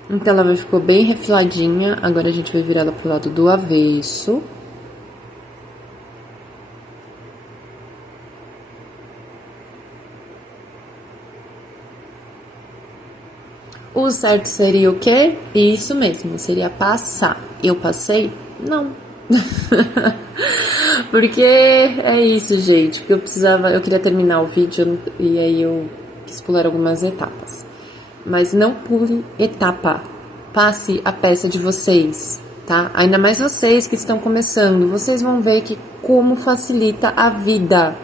Então, ela ficou bem refiladinha. Agora, a gente vai virar ela pro lado do avesso. O certo seria o quê? Isso mesmo, seria passar. Eu passei? Não. Porque é isso, gente. Porque eu queria terminar o vídeo e aí eu quis pular algumas etapas. Mas não pule etapa. Passe a peça de vocês, tá? Ainda mais vocês que estão começando. Vocês vão ver que como facilita a vida.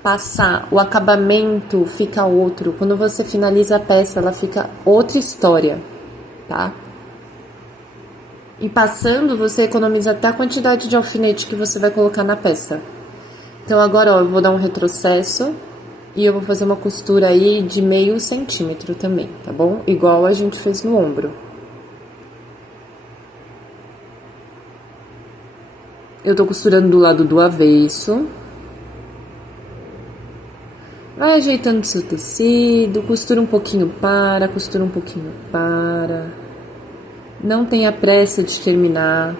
Passar, o acabamento fica outro. Quando você finaliza a peça, ela fica outra história, tá? E passando, você economiza até a quantidade de alfinete que você vai colocar na peça. Então agora, ó, eu vou dar um retrocesso e eu vou fazer uma costura aí de meio centímetro também, tá bom? Igual a gente fez no ombro. Eu tô costurando do lado do avesso. Vai ajeitando seu tecido, costura um pouquinho para, costura um pouquinho para. Não tenha pressa de terminar.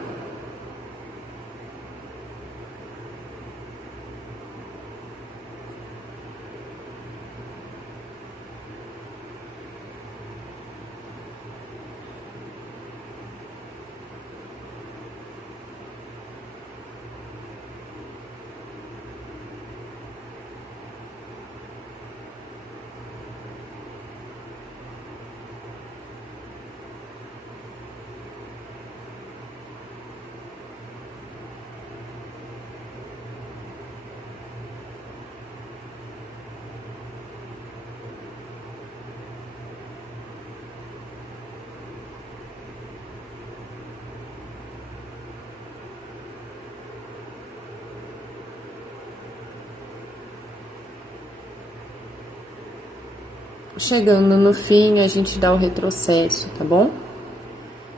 Chegando no fim, a gente dá o retrocesso, tá bom?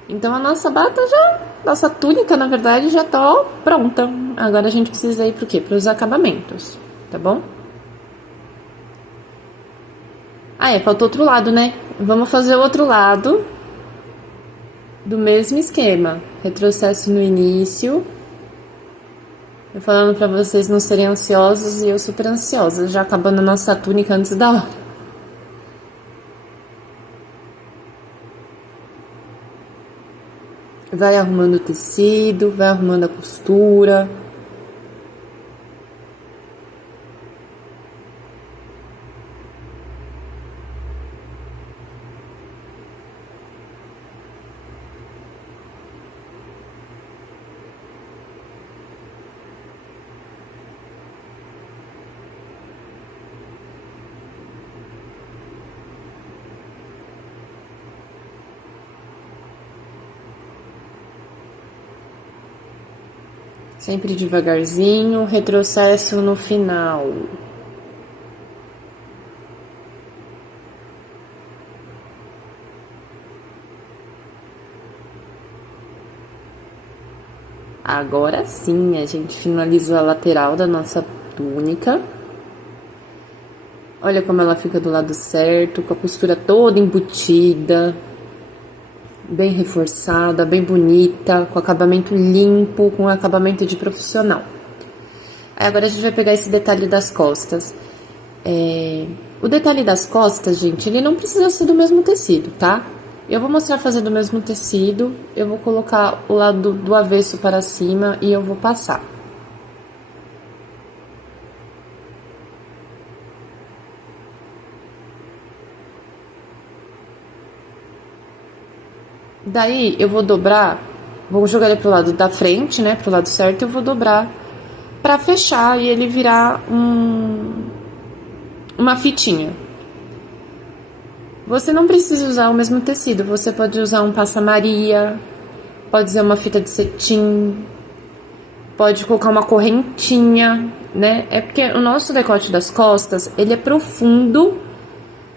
Então a nossa nossa túnica, na verdade, já tá ó, pronta. Agora a gente precisa ir pro quê? Pros acabamentos, tá bom? Ah, faltou outro lado, né? Vamos fazer o outro lado do mesmo esquema. Retrocesso no início. Eu falando pra vocês não serem ansiosos e eu super ansiosa, já acabando a nossa túnica antes da hora. Vai arrumando o tecido, vai arrumando a costura. Sempre devagarzinho, retrocesso no final. Agora sim, a gente finalizou a lateral da nossa túnica. Olha como ela fica do lado certo, com a costura toda embutida. bem reforçada, bem bonita, com acabamento limpo, com acabamento de profissional. Aí agora a gente vai pegar esse detalhe das costas. O detalhe das costas, gente, ele não precisa ser do mesmo tecido, tá? Eu vou mostrar fazendo o mesmo tecido, eu vou colocar o lado do avesso para cima e eu vou passar. Daí eu vou dobrar, vou jogar ele pro lado da frente, né, pro lado certo, eu vou dobrar pra fechar e ele virar uma fitinha. Você não precisa usar o mesmo tecido, você pode usar um passa-maria, pode usar uma fita de cetim, pode colocar uma correntinha, né? É porque o nosso decote das costas, ele é profundo,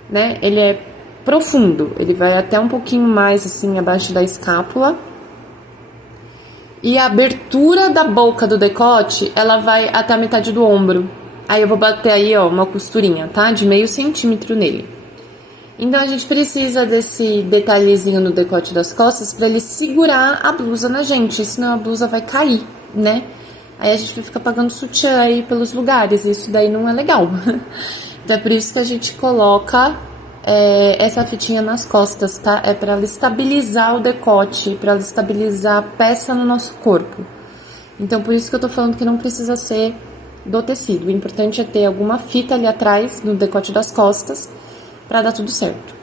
né? Ele é profundo, ele vai até um pouquinho mais assim abaixo da escápula. E a abertura da boca do decote, ela vai até a metade do ombro. Aí eu vou bater aí, ó, uma costurinha, tá? De meio centímetro nele. Então a gente precisa desse detalhezinho no decote das costas pra ele segurar a blusa na gente, senão a blusa vai cair, né? Aí a gente vai ficar pagando sutiã aí pelos lugares, e isso daí não é legal. Então é por isso que a gente coloca essa fitinha nas costas, tá? É pra ela estabilizar o decote, pra ela estabilizar a peça no nosso corpo. Então por isso que eu tô falando que não precisa ser do tecido. O importante é ter alguma fita ali atrás, no decote das costas, pra dar tudo certo.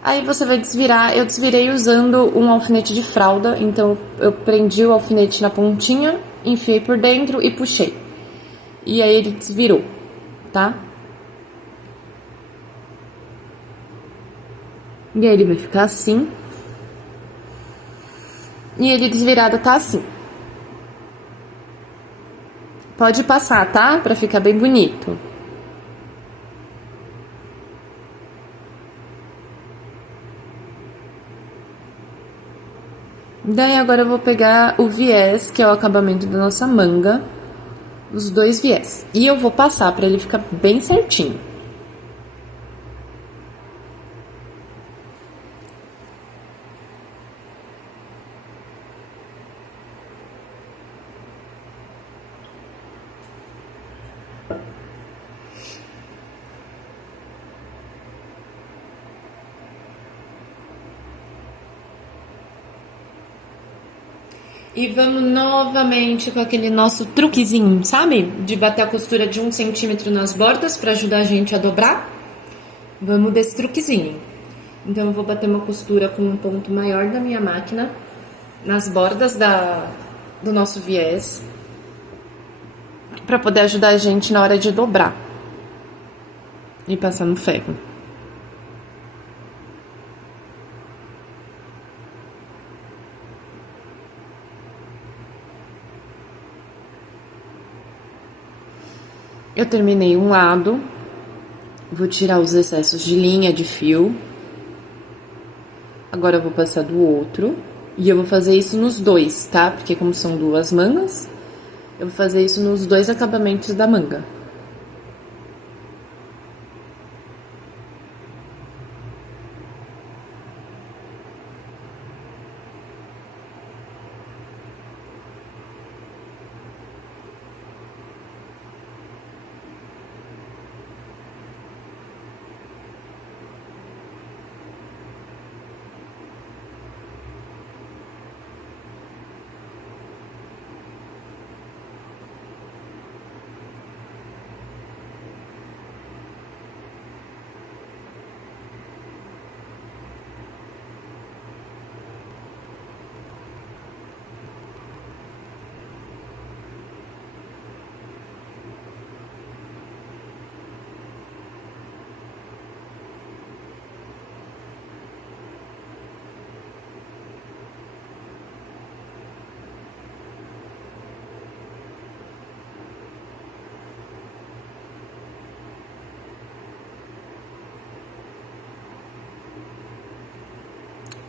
Aí você vai desvirar, eu desvirei usando um alfinete de fralda, então eu prendi o alfinete na pontinha, enfiei por dentro e puxei. E aí ele desvirou, tá? E aí ele vai ficar assim. E ele desvirado tá assim. Pode passar, tá? Pra ficar bem bonito. Daí agora eu vou pegar o viés, que é o acabamento da nossa manga, os dois viés. E eu vou passar pra ele ficar bem certinho. E vamos novamente com aquele nosso truquezinho, sabe? De bater a costura de 1 centímetro nas bordas para ajudar a gente a dobrar. Vamos desse truquezinho. Então eu vou bater uma costura com um ponto maior da minha máquina nas bordas do nosso viés para poder ajudar a gente na hora de dobrar e passar no ferro. Eu terminei um lado, vou tirar os excessos de linha, de fio. Agora eu vou passar do outro. E eu vou fazer isso nos dois, tá? Porque como são duas mangas, eu vou fazer isso nos dois acabamentos da manga.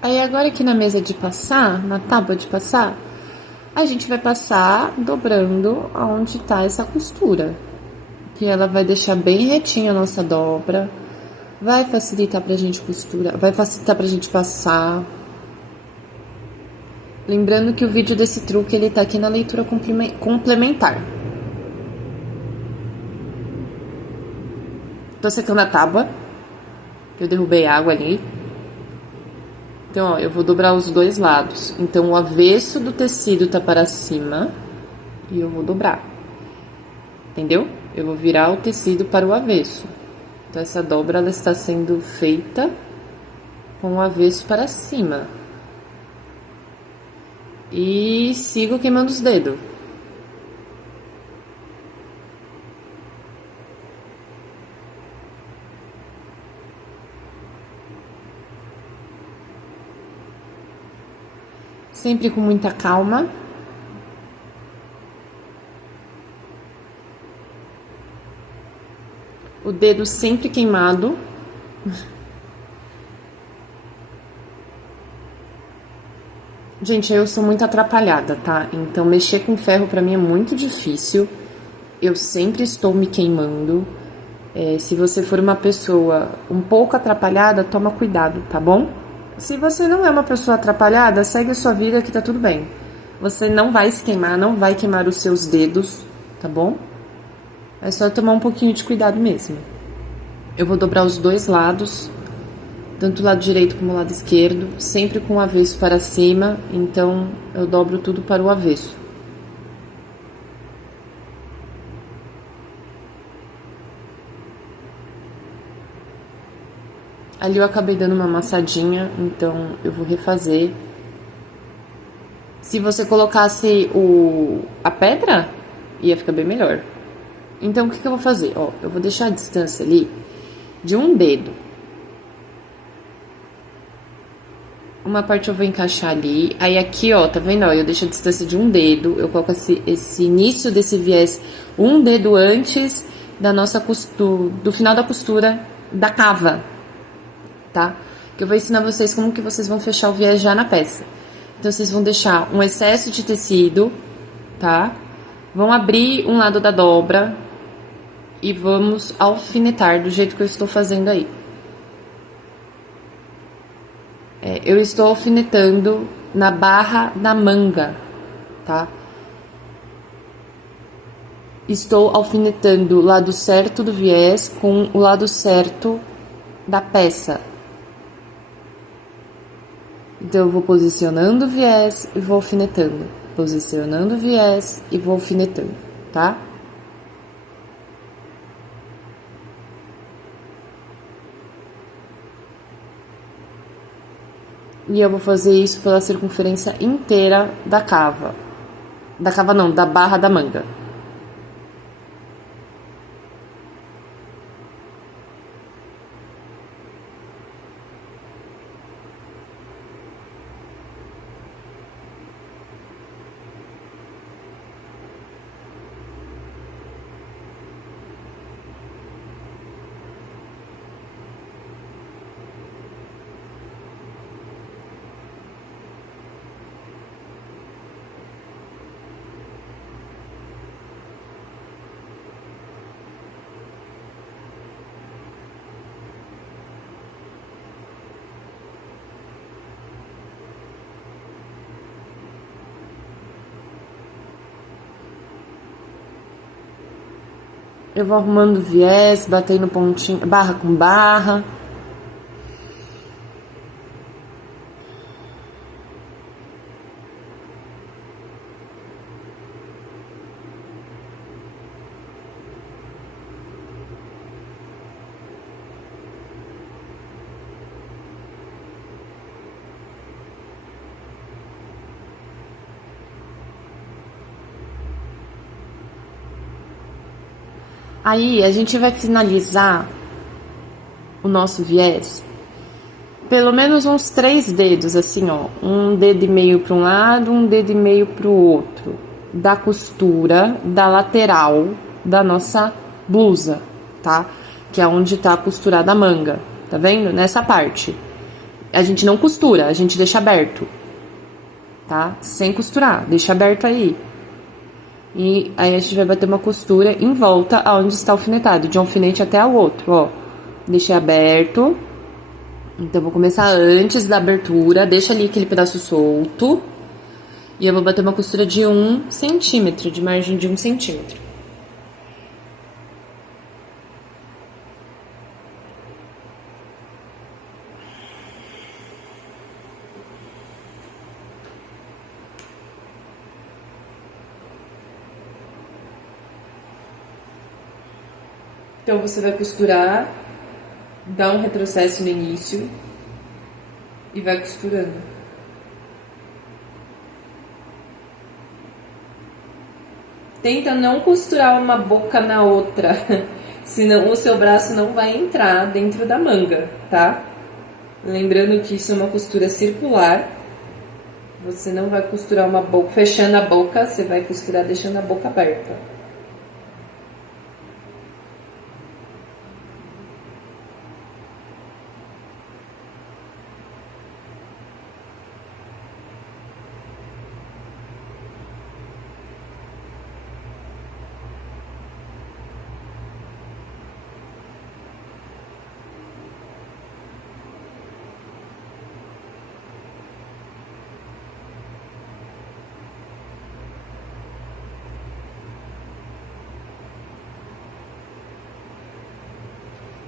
Aí agora aqui na mesa de passar, na tábua de passar, a gente vai passar dobrando aonde tá essa costura. Que ela vai deixar bem retinha a nossa dobra, vai facilitar pra gente costurar, vai facilitar pra gente passar. Lembrando que o vídeo desse truque, ele tá aqui na leitura complementar. Tô secando a tábua, eu derrubei água ali. Então, ó, eu vou dobrar os dois lados. Então, o avesso do tecido tá para cima e eu vou dobrar. Entendeu? Eu vou virar o tecido para o avesso. Então, essa dobra, ela está sendo feita com o avesso para cima. E sigo queimando os dedos. Sempre com muita calma. O dedo sempre queimado. Gente, eu sou muito atrapalhada, tá? Então, mexer com ferro pra mim é muito difícil. Eu sempre estou me queimando. Se você for uma pessoa um pouco atrapalhada, toma cuidado, tá bom? Se você não é uma pessoa atrapalhada, segue a sua vida que tá tudo bem. Você não vai se queimar, não vai queimar os seus dedos, tá bom? É só tomar um pouquinho de cuidado mesmo. Eu vou dobrar os dois lados, tanto o lado direito como o lado esquerdo, sempre com o avesso para cima, então eu dobro tudo para o avesso. Ali eu acabei dando uma amassadinha, então eu vou refazer. Se você colocasse a pedra, ia ficar bem melhor. Então, o que eu vou fazer? Ó, eu vou deixar a distância ali de um dedo. Uma parte eu vou encaixar ali. Aí aqui, ó, tá vendo? Ó, eu deixo a distância de um dedo. Eu coloco esse início desse viés um dedo antes da nossa costura, do final da costura da cava, tá? Que eu vou ensinar vocês como que vocês vão fechar o viés já na peça. Então, vocês vão deixar um excesso de tecido, tá? Vão abrir um lado da dobra e vamos alfinetar do jeito que eu estou fazendo aí. Eu estou alfinetando na barra da manga, tá? Estou alfinetando o lado certo do viés com o lado certo da peça. Então, eu vou posicionando o viés e vou alfinetando. Posicionando o viés e vou alfinetando, tá? E eu vou fazer isso pela circunferência inteira da cava. Da cava não, da barra da manga. Eu vou arrumando viés, batendo pontinho, barra com barra. Aí, a gente vai finalizar o nosso viés, pelo menos uns 3 dedos, assim, ó. Um dedo e meio para um lado, um dedo e meio para o outro. Da costura, da lateral da nossa blusa, tá? Que é onde tá costurada a manga, tá vendo? Nessa parte. A gente não costura, a gente deixa aberto, tá? Sem costurar, deixa aberto aí. E aí a gente vai bater uma costura em volta aonde está alfinetado, de um alfinete até o outro, ó. Deixei aberto. Então, vou começar antes da abertura. Deixa ali aquele pedaço solto. E eu vou bater uma costura de 1 centímetro, de margem de 1 centímetro. Então, você vai costurar, dá um retrocesso no início e vai costurando. Tenta não costurar uma boca na outra, senão o seu braço não vai entrar dentro da manga, tá? Lembrando que isso é uma costura circular. Você não vai costurar uma boca fechando a boca, você vai costurar deixando a boca aberta.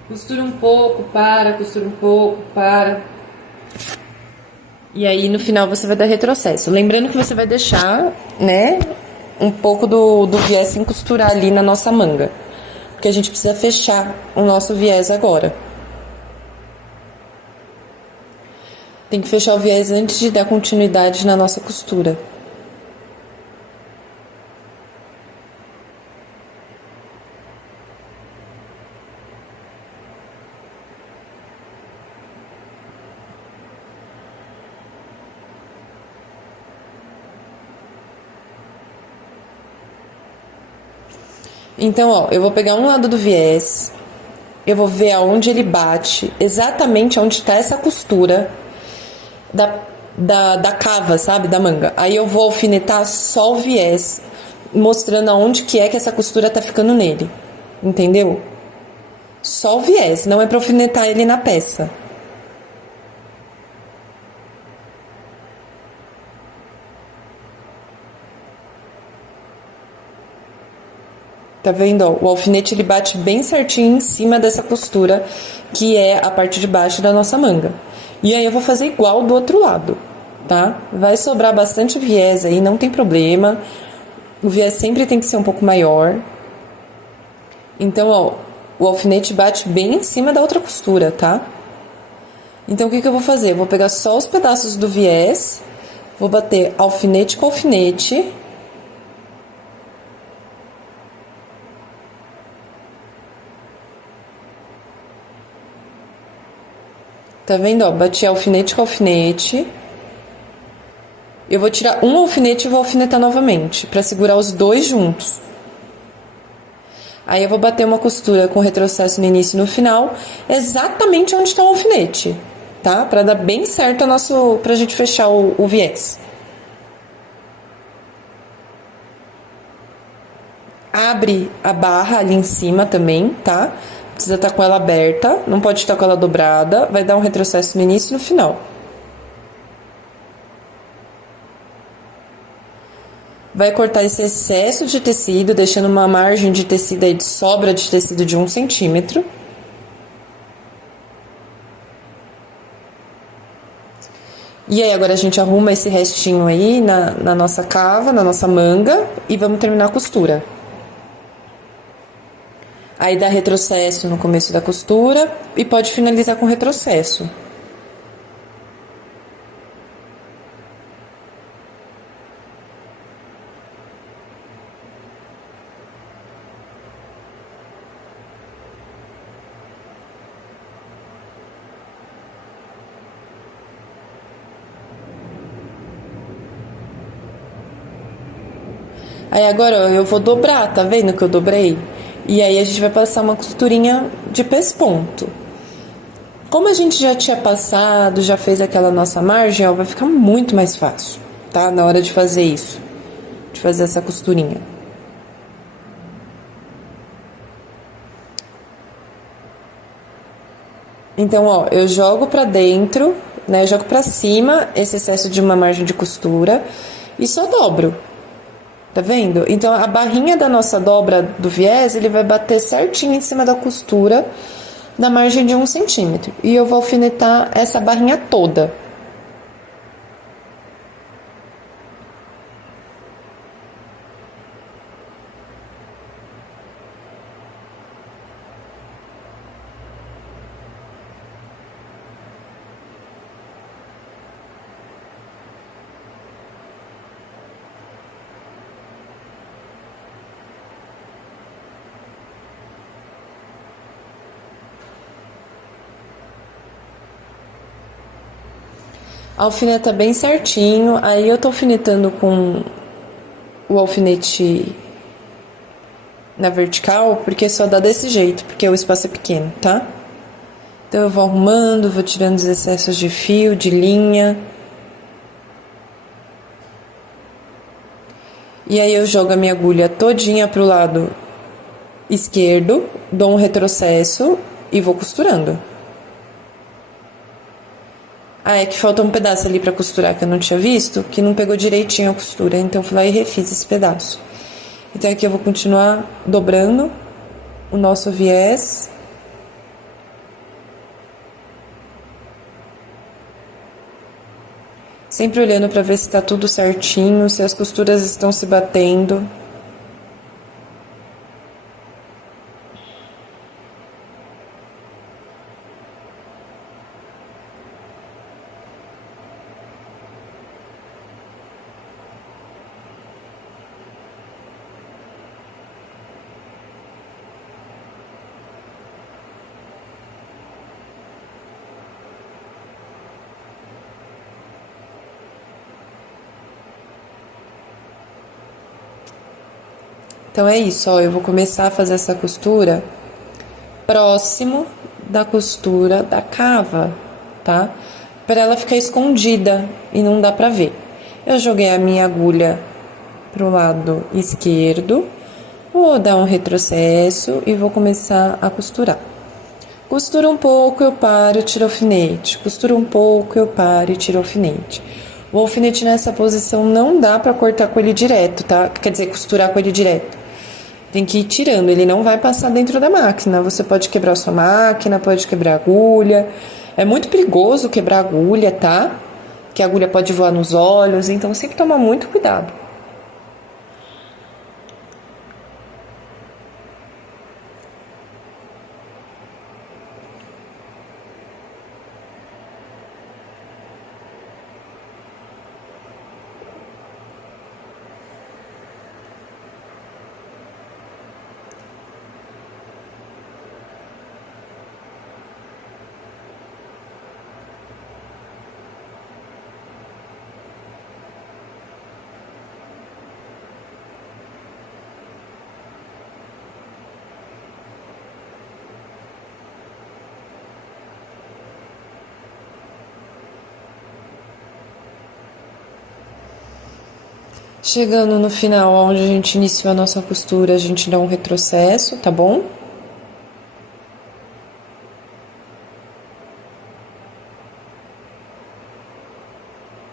Costura um pouco, para, costura um pouco, para. E aí no final você vai dar retrocesso. Lembrando que você vai deixar, né, um pouco do viés sem costurar ali na nossa manga. Porque a gente precisa fechar o nosso viés agora. Tem que fechar o viés antes de dar continuidade na nossa costura. Então, ó, eu vou pegar um lado do viés, eu vou ver aonde ele bate, exatamente onde tá essa costura da cava, sabe, da manga. Aí eu vou alfinetar só o viés, mostrando aonde que é que essa costura tá ficando nele, entendeu? Só o viés, não é pra alfinetar ele na peça. Tá vendo? Ó, o alfinete ele bate bem certinho em cima dessa costura, que é a parte de baixo da nossa manga. E aí eu vou fazer igual do outro lado, tá? Vai sobrar bastante viés aí, não tem problema. O viés sempre tem que ser um pouco maior. Então, ó, o alfinete bate bem em cima da outra costura, tá? Então, o que que eu vou fazer? Eu vou pegar só os pedaços do viés, vou bater alfinete com alfinete. Tá vendo, ó? Bati alfinete com alfinete. Eu vou tirar um alfinete e vou alfinetar novamente, pra segurar os dois juntos. Aí eu vou bater uma costura com retrocesso no início e no final, exatamente onde tá o alfinete, tá? Pra dar bem certo pra gente fechar o viés. Abre a barra ali em cima também, tá? Precisa estar com ela aberta, não pode estar com ela dobrada, vai dar um retrocesso no início e no final. Vai cortar esse excesso de tecido, deixando uma margem de tecido aí, de sobra de tecido de 1 centímetro. E aí agora a gente arruma esse restinho aí na nossa cava, na nossa manga, e vamos terminar a costura. Aí dá retrocesso no começo da costura e pode finalizar com retrocesso. Aí agora ó, eu vou dobrar, tá vendo que eu dobrei? E aí a gente vai passar uma costurinha de pesponto. Como a gente já tinha passado, já fez aquela nossa margem, ó, vai ficar muito mais fácil, tá? Na hora de fazer isso, de fazer essa costurinha. Então, ó, eu jogo pra dentro, né? Eu jogo pra cima esse excesso de uma margem de costura e só dobro. Tá vendo? Então a barrinha da nossa dobra do viés, ele vai bater certinho em cima da costura, na margem de 1 centímetro. E eu vou alfinetar essa barrinha toda. Alfineta bem certinho. Aí eu tô alfinetando com o alfinete na vertical, porque só dá desse jeito, porque o espaço é pequeno, tá? Então eu vou arrumando, vou tirando os excessos de fio, de linha. E aí eu jogo a minha agulha todinha pro lado esquerdo, dou um retrocesso e vou costurando. Ah, é que falta um pedaço ali pra costurar que eu não tinha visto, que não pegou direitinho a costura, então eu fui lá e refiz esse pedaço. Então aqui eu vou continuar dobrando o nosso viés. Sempre olhando pra ver se tá tudo certinho, se as costuras estão se batendo. Então é isso, ó, eu vou começar a fazer essa costura próximo da costura da cava, tá? Para ela ficar escondida e não dá pra ver. Eu joguei a minha agulha pro lado esquerdo, vou dar um retrocesso e vou começar a costurar. Costura um pouco, eu paro, tiro o alfinete. Costura um pouco, eu paro e tiro o alfinete. O alfinete nessa posição não dá pra cortar com ele direto, tá? Quer dizer, costurar com ele direto. Tem que ir tirando, ele não vai passar dentro da máquina. Você pode quebrar a sua máquina, pode quebrar a agulha. É muito perigoso quebrar a agulha, tá? Que a agulha pode voar nos olhos, então sempre toma muito cuidado. Chegando no final, onde a gente iniciou a nossa costura, a gente dá um retrocesso, tá bom?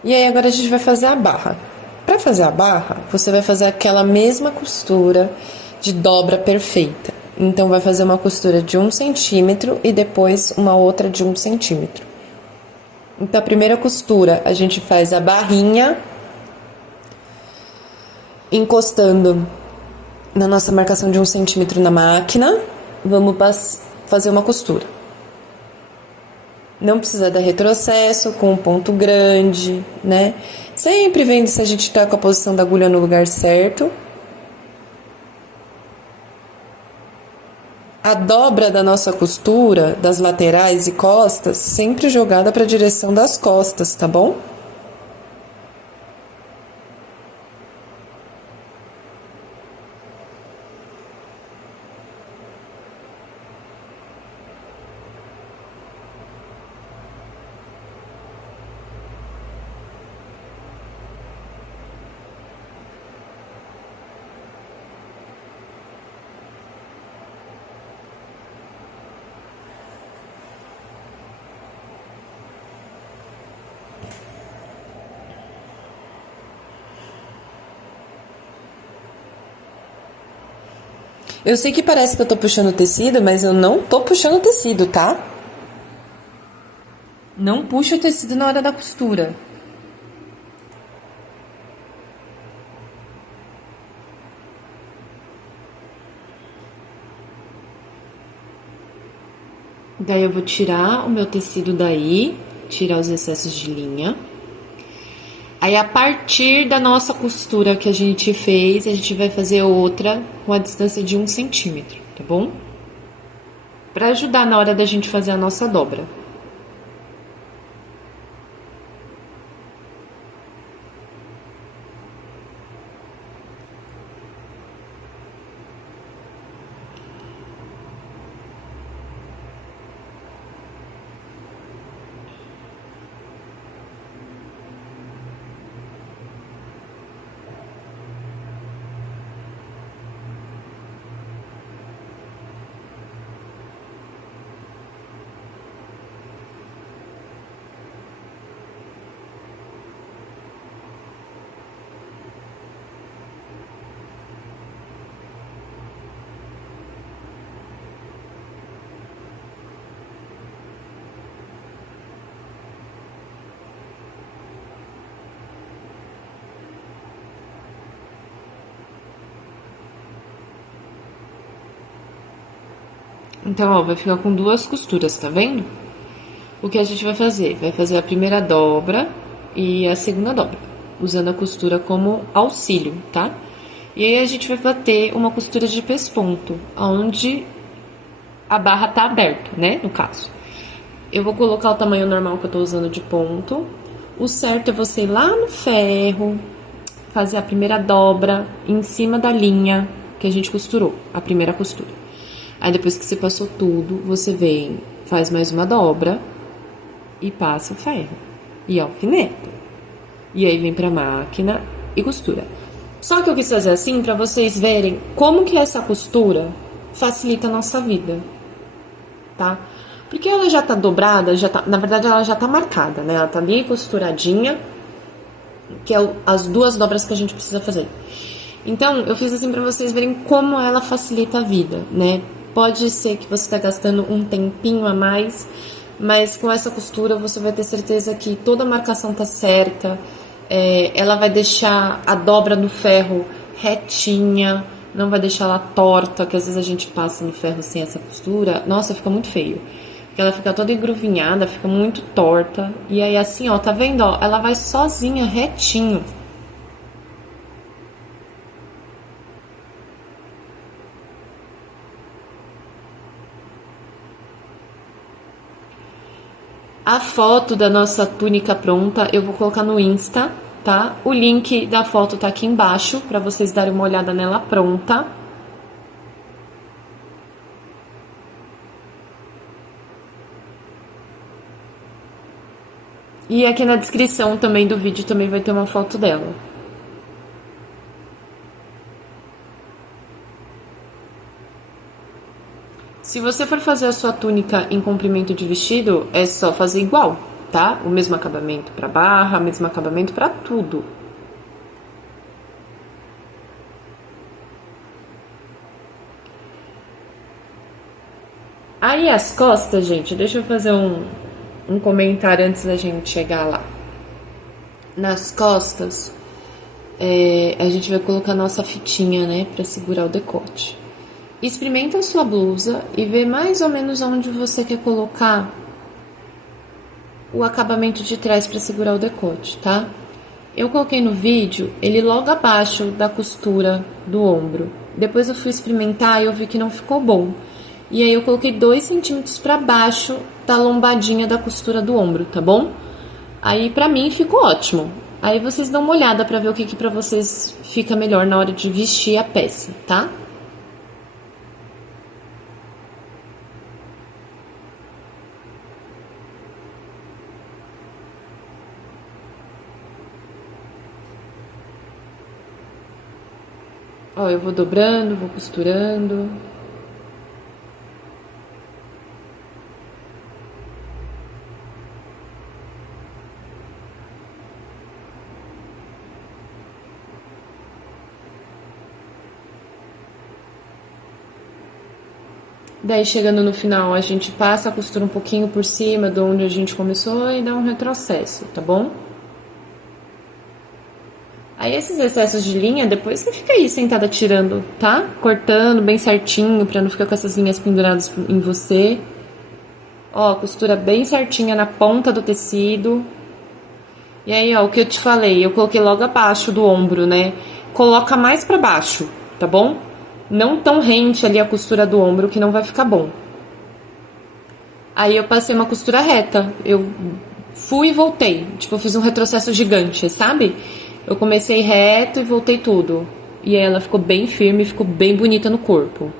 E aí agora a gente vai fazer a barra. Para fazer a barra, você vai fazer aquela mesma costura de dobra perfeita. Então vai fazer uma costura de 1 centímetro e depois uma outra de 1 centímetro. Então a primeira costura a gente faz a barrinha encostando na nossa marcação de 1 centímetro na máquina. Vamos fazer uma costura. Não precisa dar retrocesso com um ponto grande, né? Sempre vendo se a gente tá com a posição da agulha no lugar certo. A dobra da nossa costura, das laterais e costas, sempre jogada para a direção das costas, tá bom? Eu sei que parece que eu tô puxando o tecido, mas eu não tô puxando o tecido, tá? Não puxa o tecido na hora da costura. Daí eu vou tirar o meu tecido daí, tirar os excessos de linha. Aí a partir da nossa costura que a gente fez, a gente vai fazer outra com a distância de 1 centímetro, tá bom? Pra ajudar na hora da gente fazer a nossa dobra. Então, ó, vai ficar com 2 costuras, tá vendo? O que a gente vai fazer? Vai fazer a primeira dobra e a segunda dobra, usando a costura como auxílio, tá? E aí a gente vai bater uma costura de pesponto, onde a barra tá aberta, né? No caso. Eu vou colocar o tamanho normal que eu tô usando de ponto. O certo é você ir lá no ferro, fazer a primeira dobra em cima da linha que a gente costurou, a primeira costura. Aí depois que você passou tudo, você vem, faz mais uma dobra e passa o ferro e alfineta. E aí vem pra máquina e costura. Só que eu quis fazer assim pra vocês verem como que essa costura facilita a nossa vida, tá? Porque ela já tá dobrada, já tá, na verdade ela já tá marcada, né? Ela tá ali costuradinha, que é as 2 dobras que a gente precisa fazer. Então, eu fiz assim pra vocês verem como ela facilita a vida, né? Pode ser que você tá gastando um tempinho a mais, mas com essa costura você vai ter certeza que toda a marcação tá certa, ela vai deixar a dobra do ferro retinha, não vai deixar ela torta, que às vezes a gente passa no ferro sem essa costura, nossa, fica muito feio. Porque ela fica toda engruvinhada, fica muito torta. E aí assim, ó, tá vendo, ó? Ela vai sozinha, retinho. A foto da nossa túnica pronta eu vou colocar no Insta, tá? O link da foto tá aqui embaixo pra vocês darem uma olhada nela pronta. E aqui na descrição também do vídeo também vai ter uma foto dela. Se você for fazer a sua túnica em comprimento de vestido, é só fazer igual, tá? O mesmo acabamento pra barra, o mesmo acabamento pra tudo. Aí as costas, gente, deixa eu fazer um comentário antes da gente chegar lá. Nas costas, a gente vai colocar nossa fitinha, né, pra segurar o decote. Experimenta a sua blusa e vê mais ou menos onde você quer colocar o acabamento de trás pra segurar o decote, tá? Eu coloquei no vídeo ele logo abaixo da costura do ombro. Depois eu fui experimentar e eu vi que não ficou bom. E aí eu coloquei 2 centímetros pra baixo da lombadinha da costura do ombro, tá bom? Aí pra mim ficou ótimo. Aí vocês dão uma olhada pra ver o que pra vocês fica melhor na hora de vestir a peça, tá? Ó, eu vou dobrando, vou costurando. Daí, chegando no final, a gente passa a costura um pouquinho por cima de onde a gente começou e dá um retrocesso, tá bom? Aí, esses excessos de linha, depois você fica aí sentada tirando, tá? Cortando bem certinho pra não ficar com essas linhas penduradas em você. Ó, costura bem certinha na ponta do tecido. E aí, ó, o que eu te falei, eu coloquei logo abaixo do ombro, né? Coloca mais pra baixo, tá bom? Não tão rente ali a costura do ombro, que não vai ficar bom. Aí eu passei uma costura reta. Eu fui e voltei. Tipo, eu fiz um retrocesso gigante, sabe? Eu comecei reto e voltei tudo. E aí ela ficou bem firme, ficou bem bonita no corpo.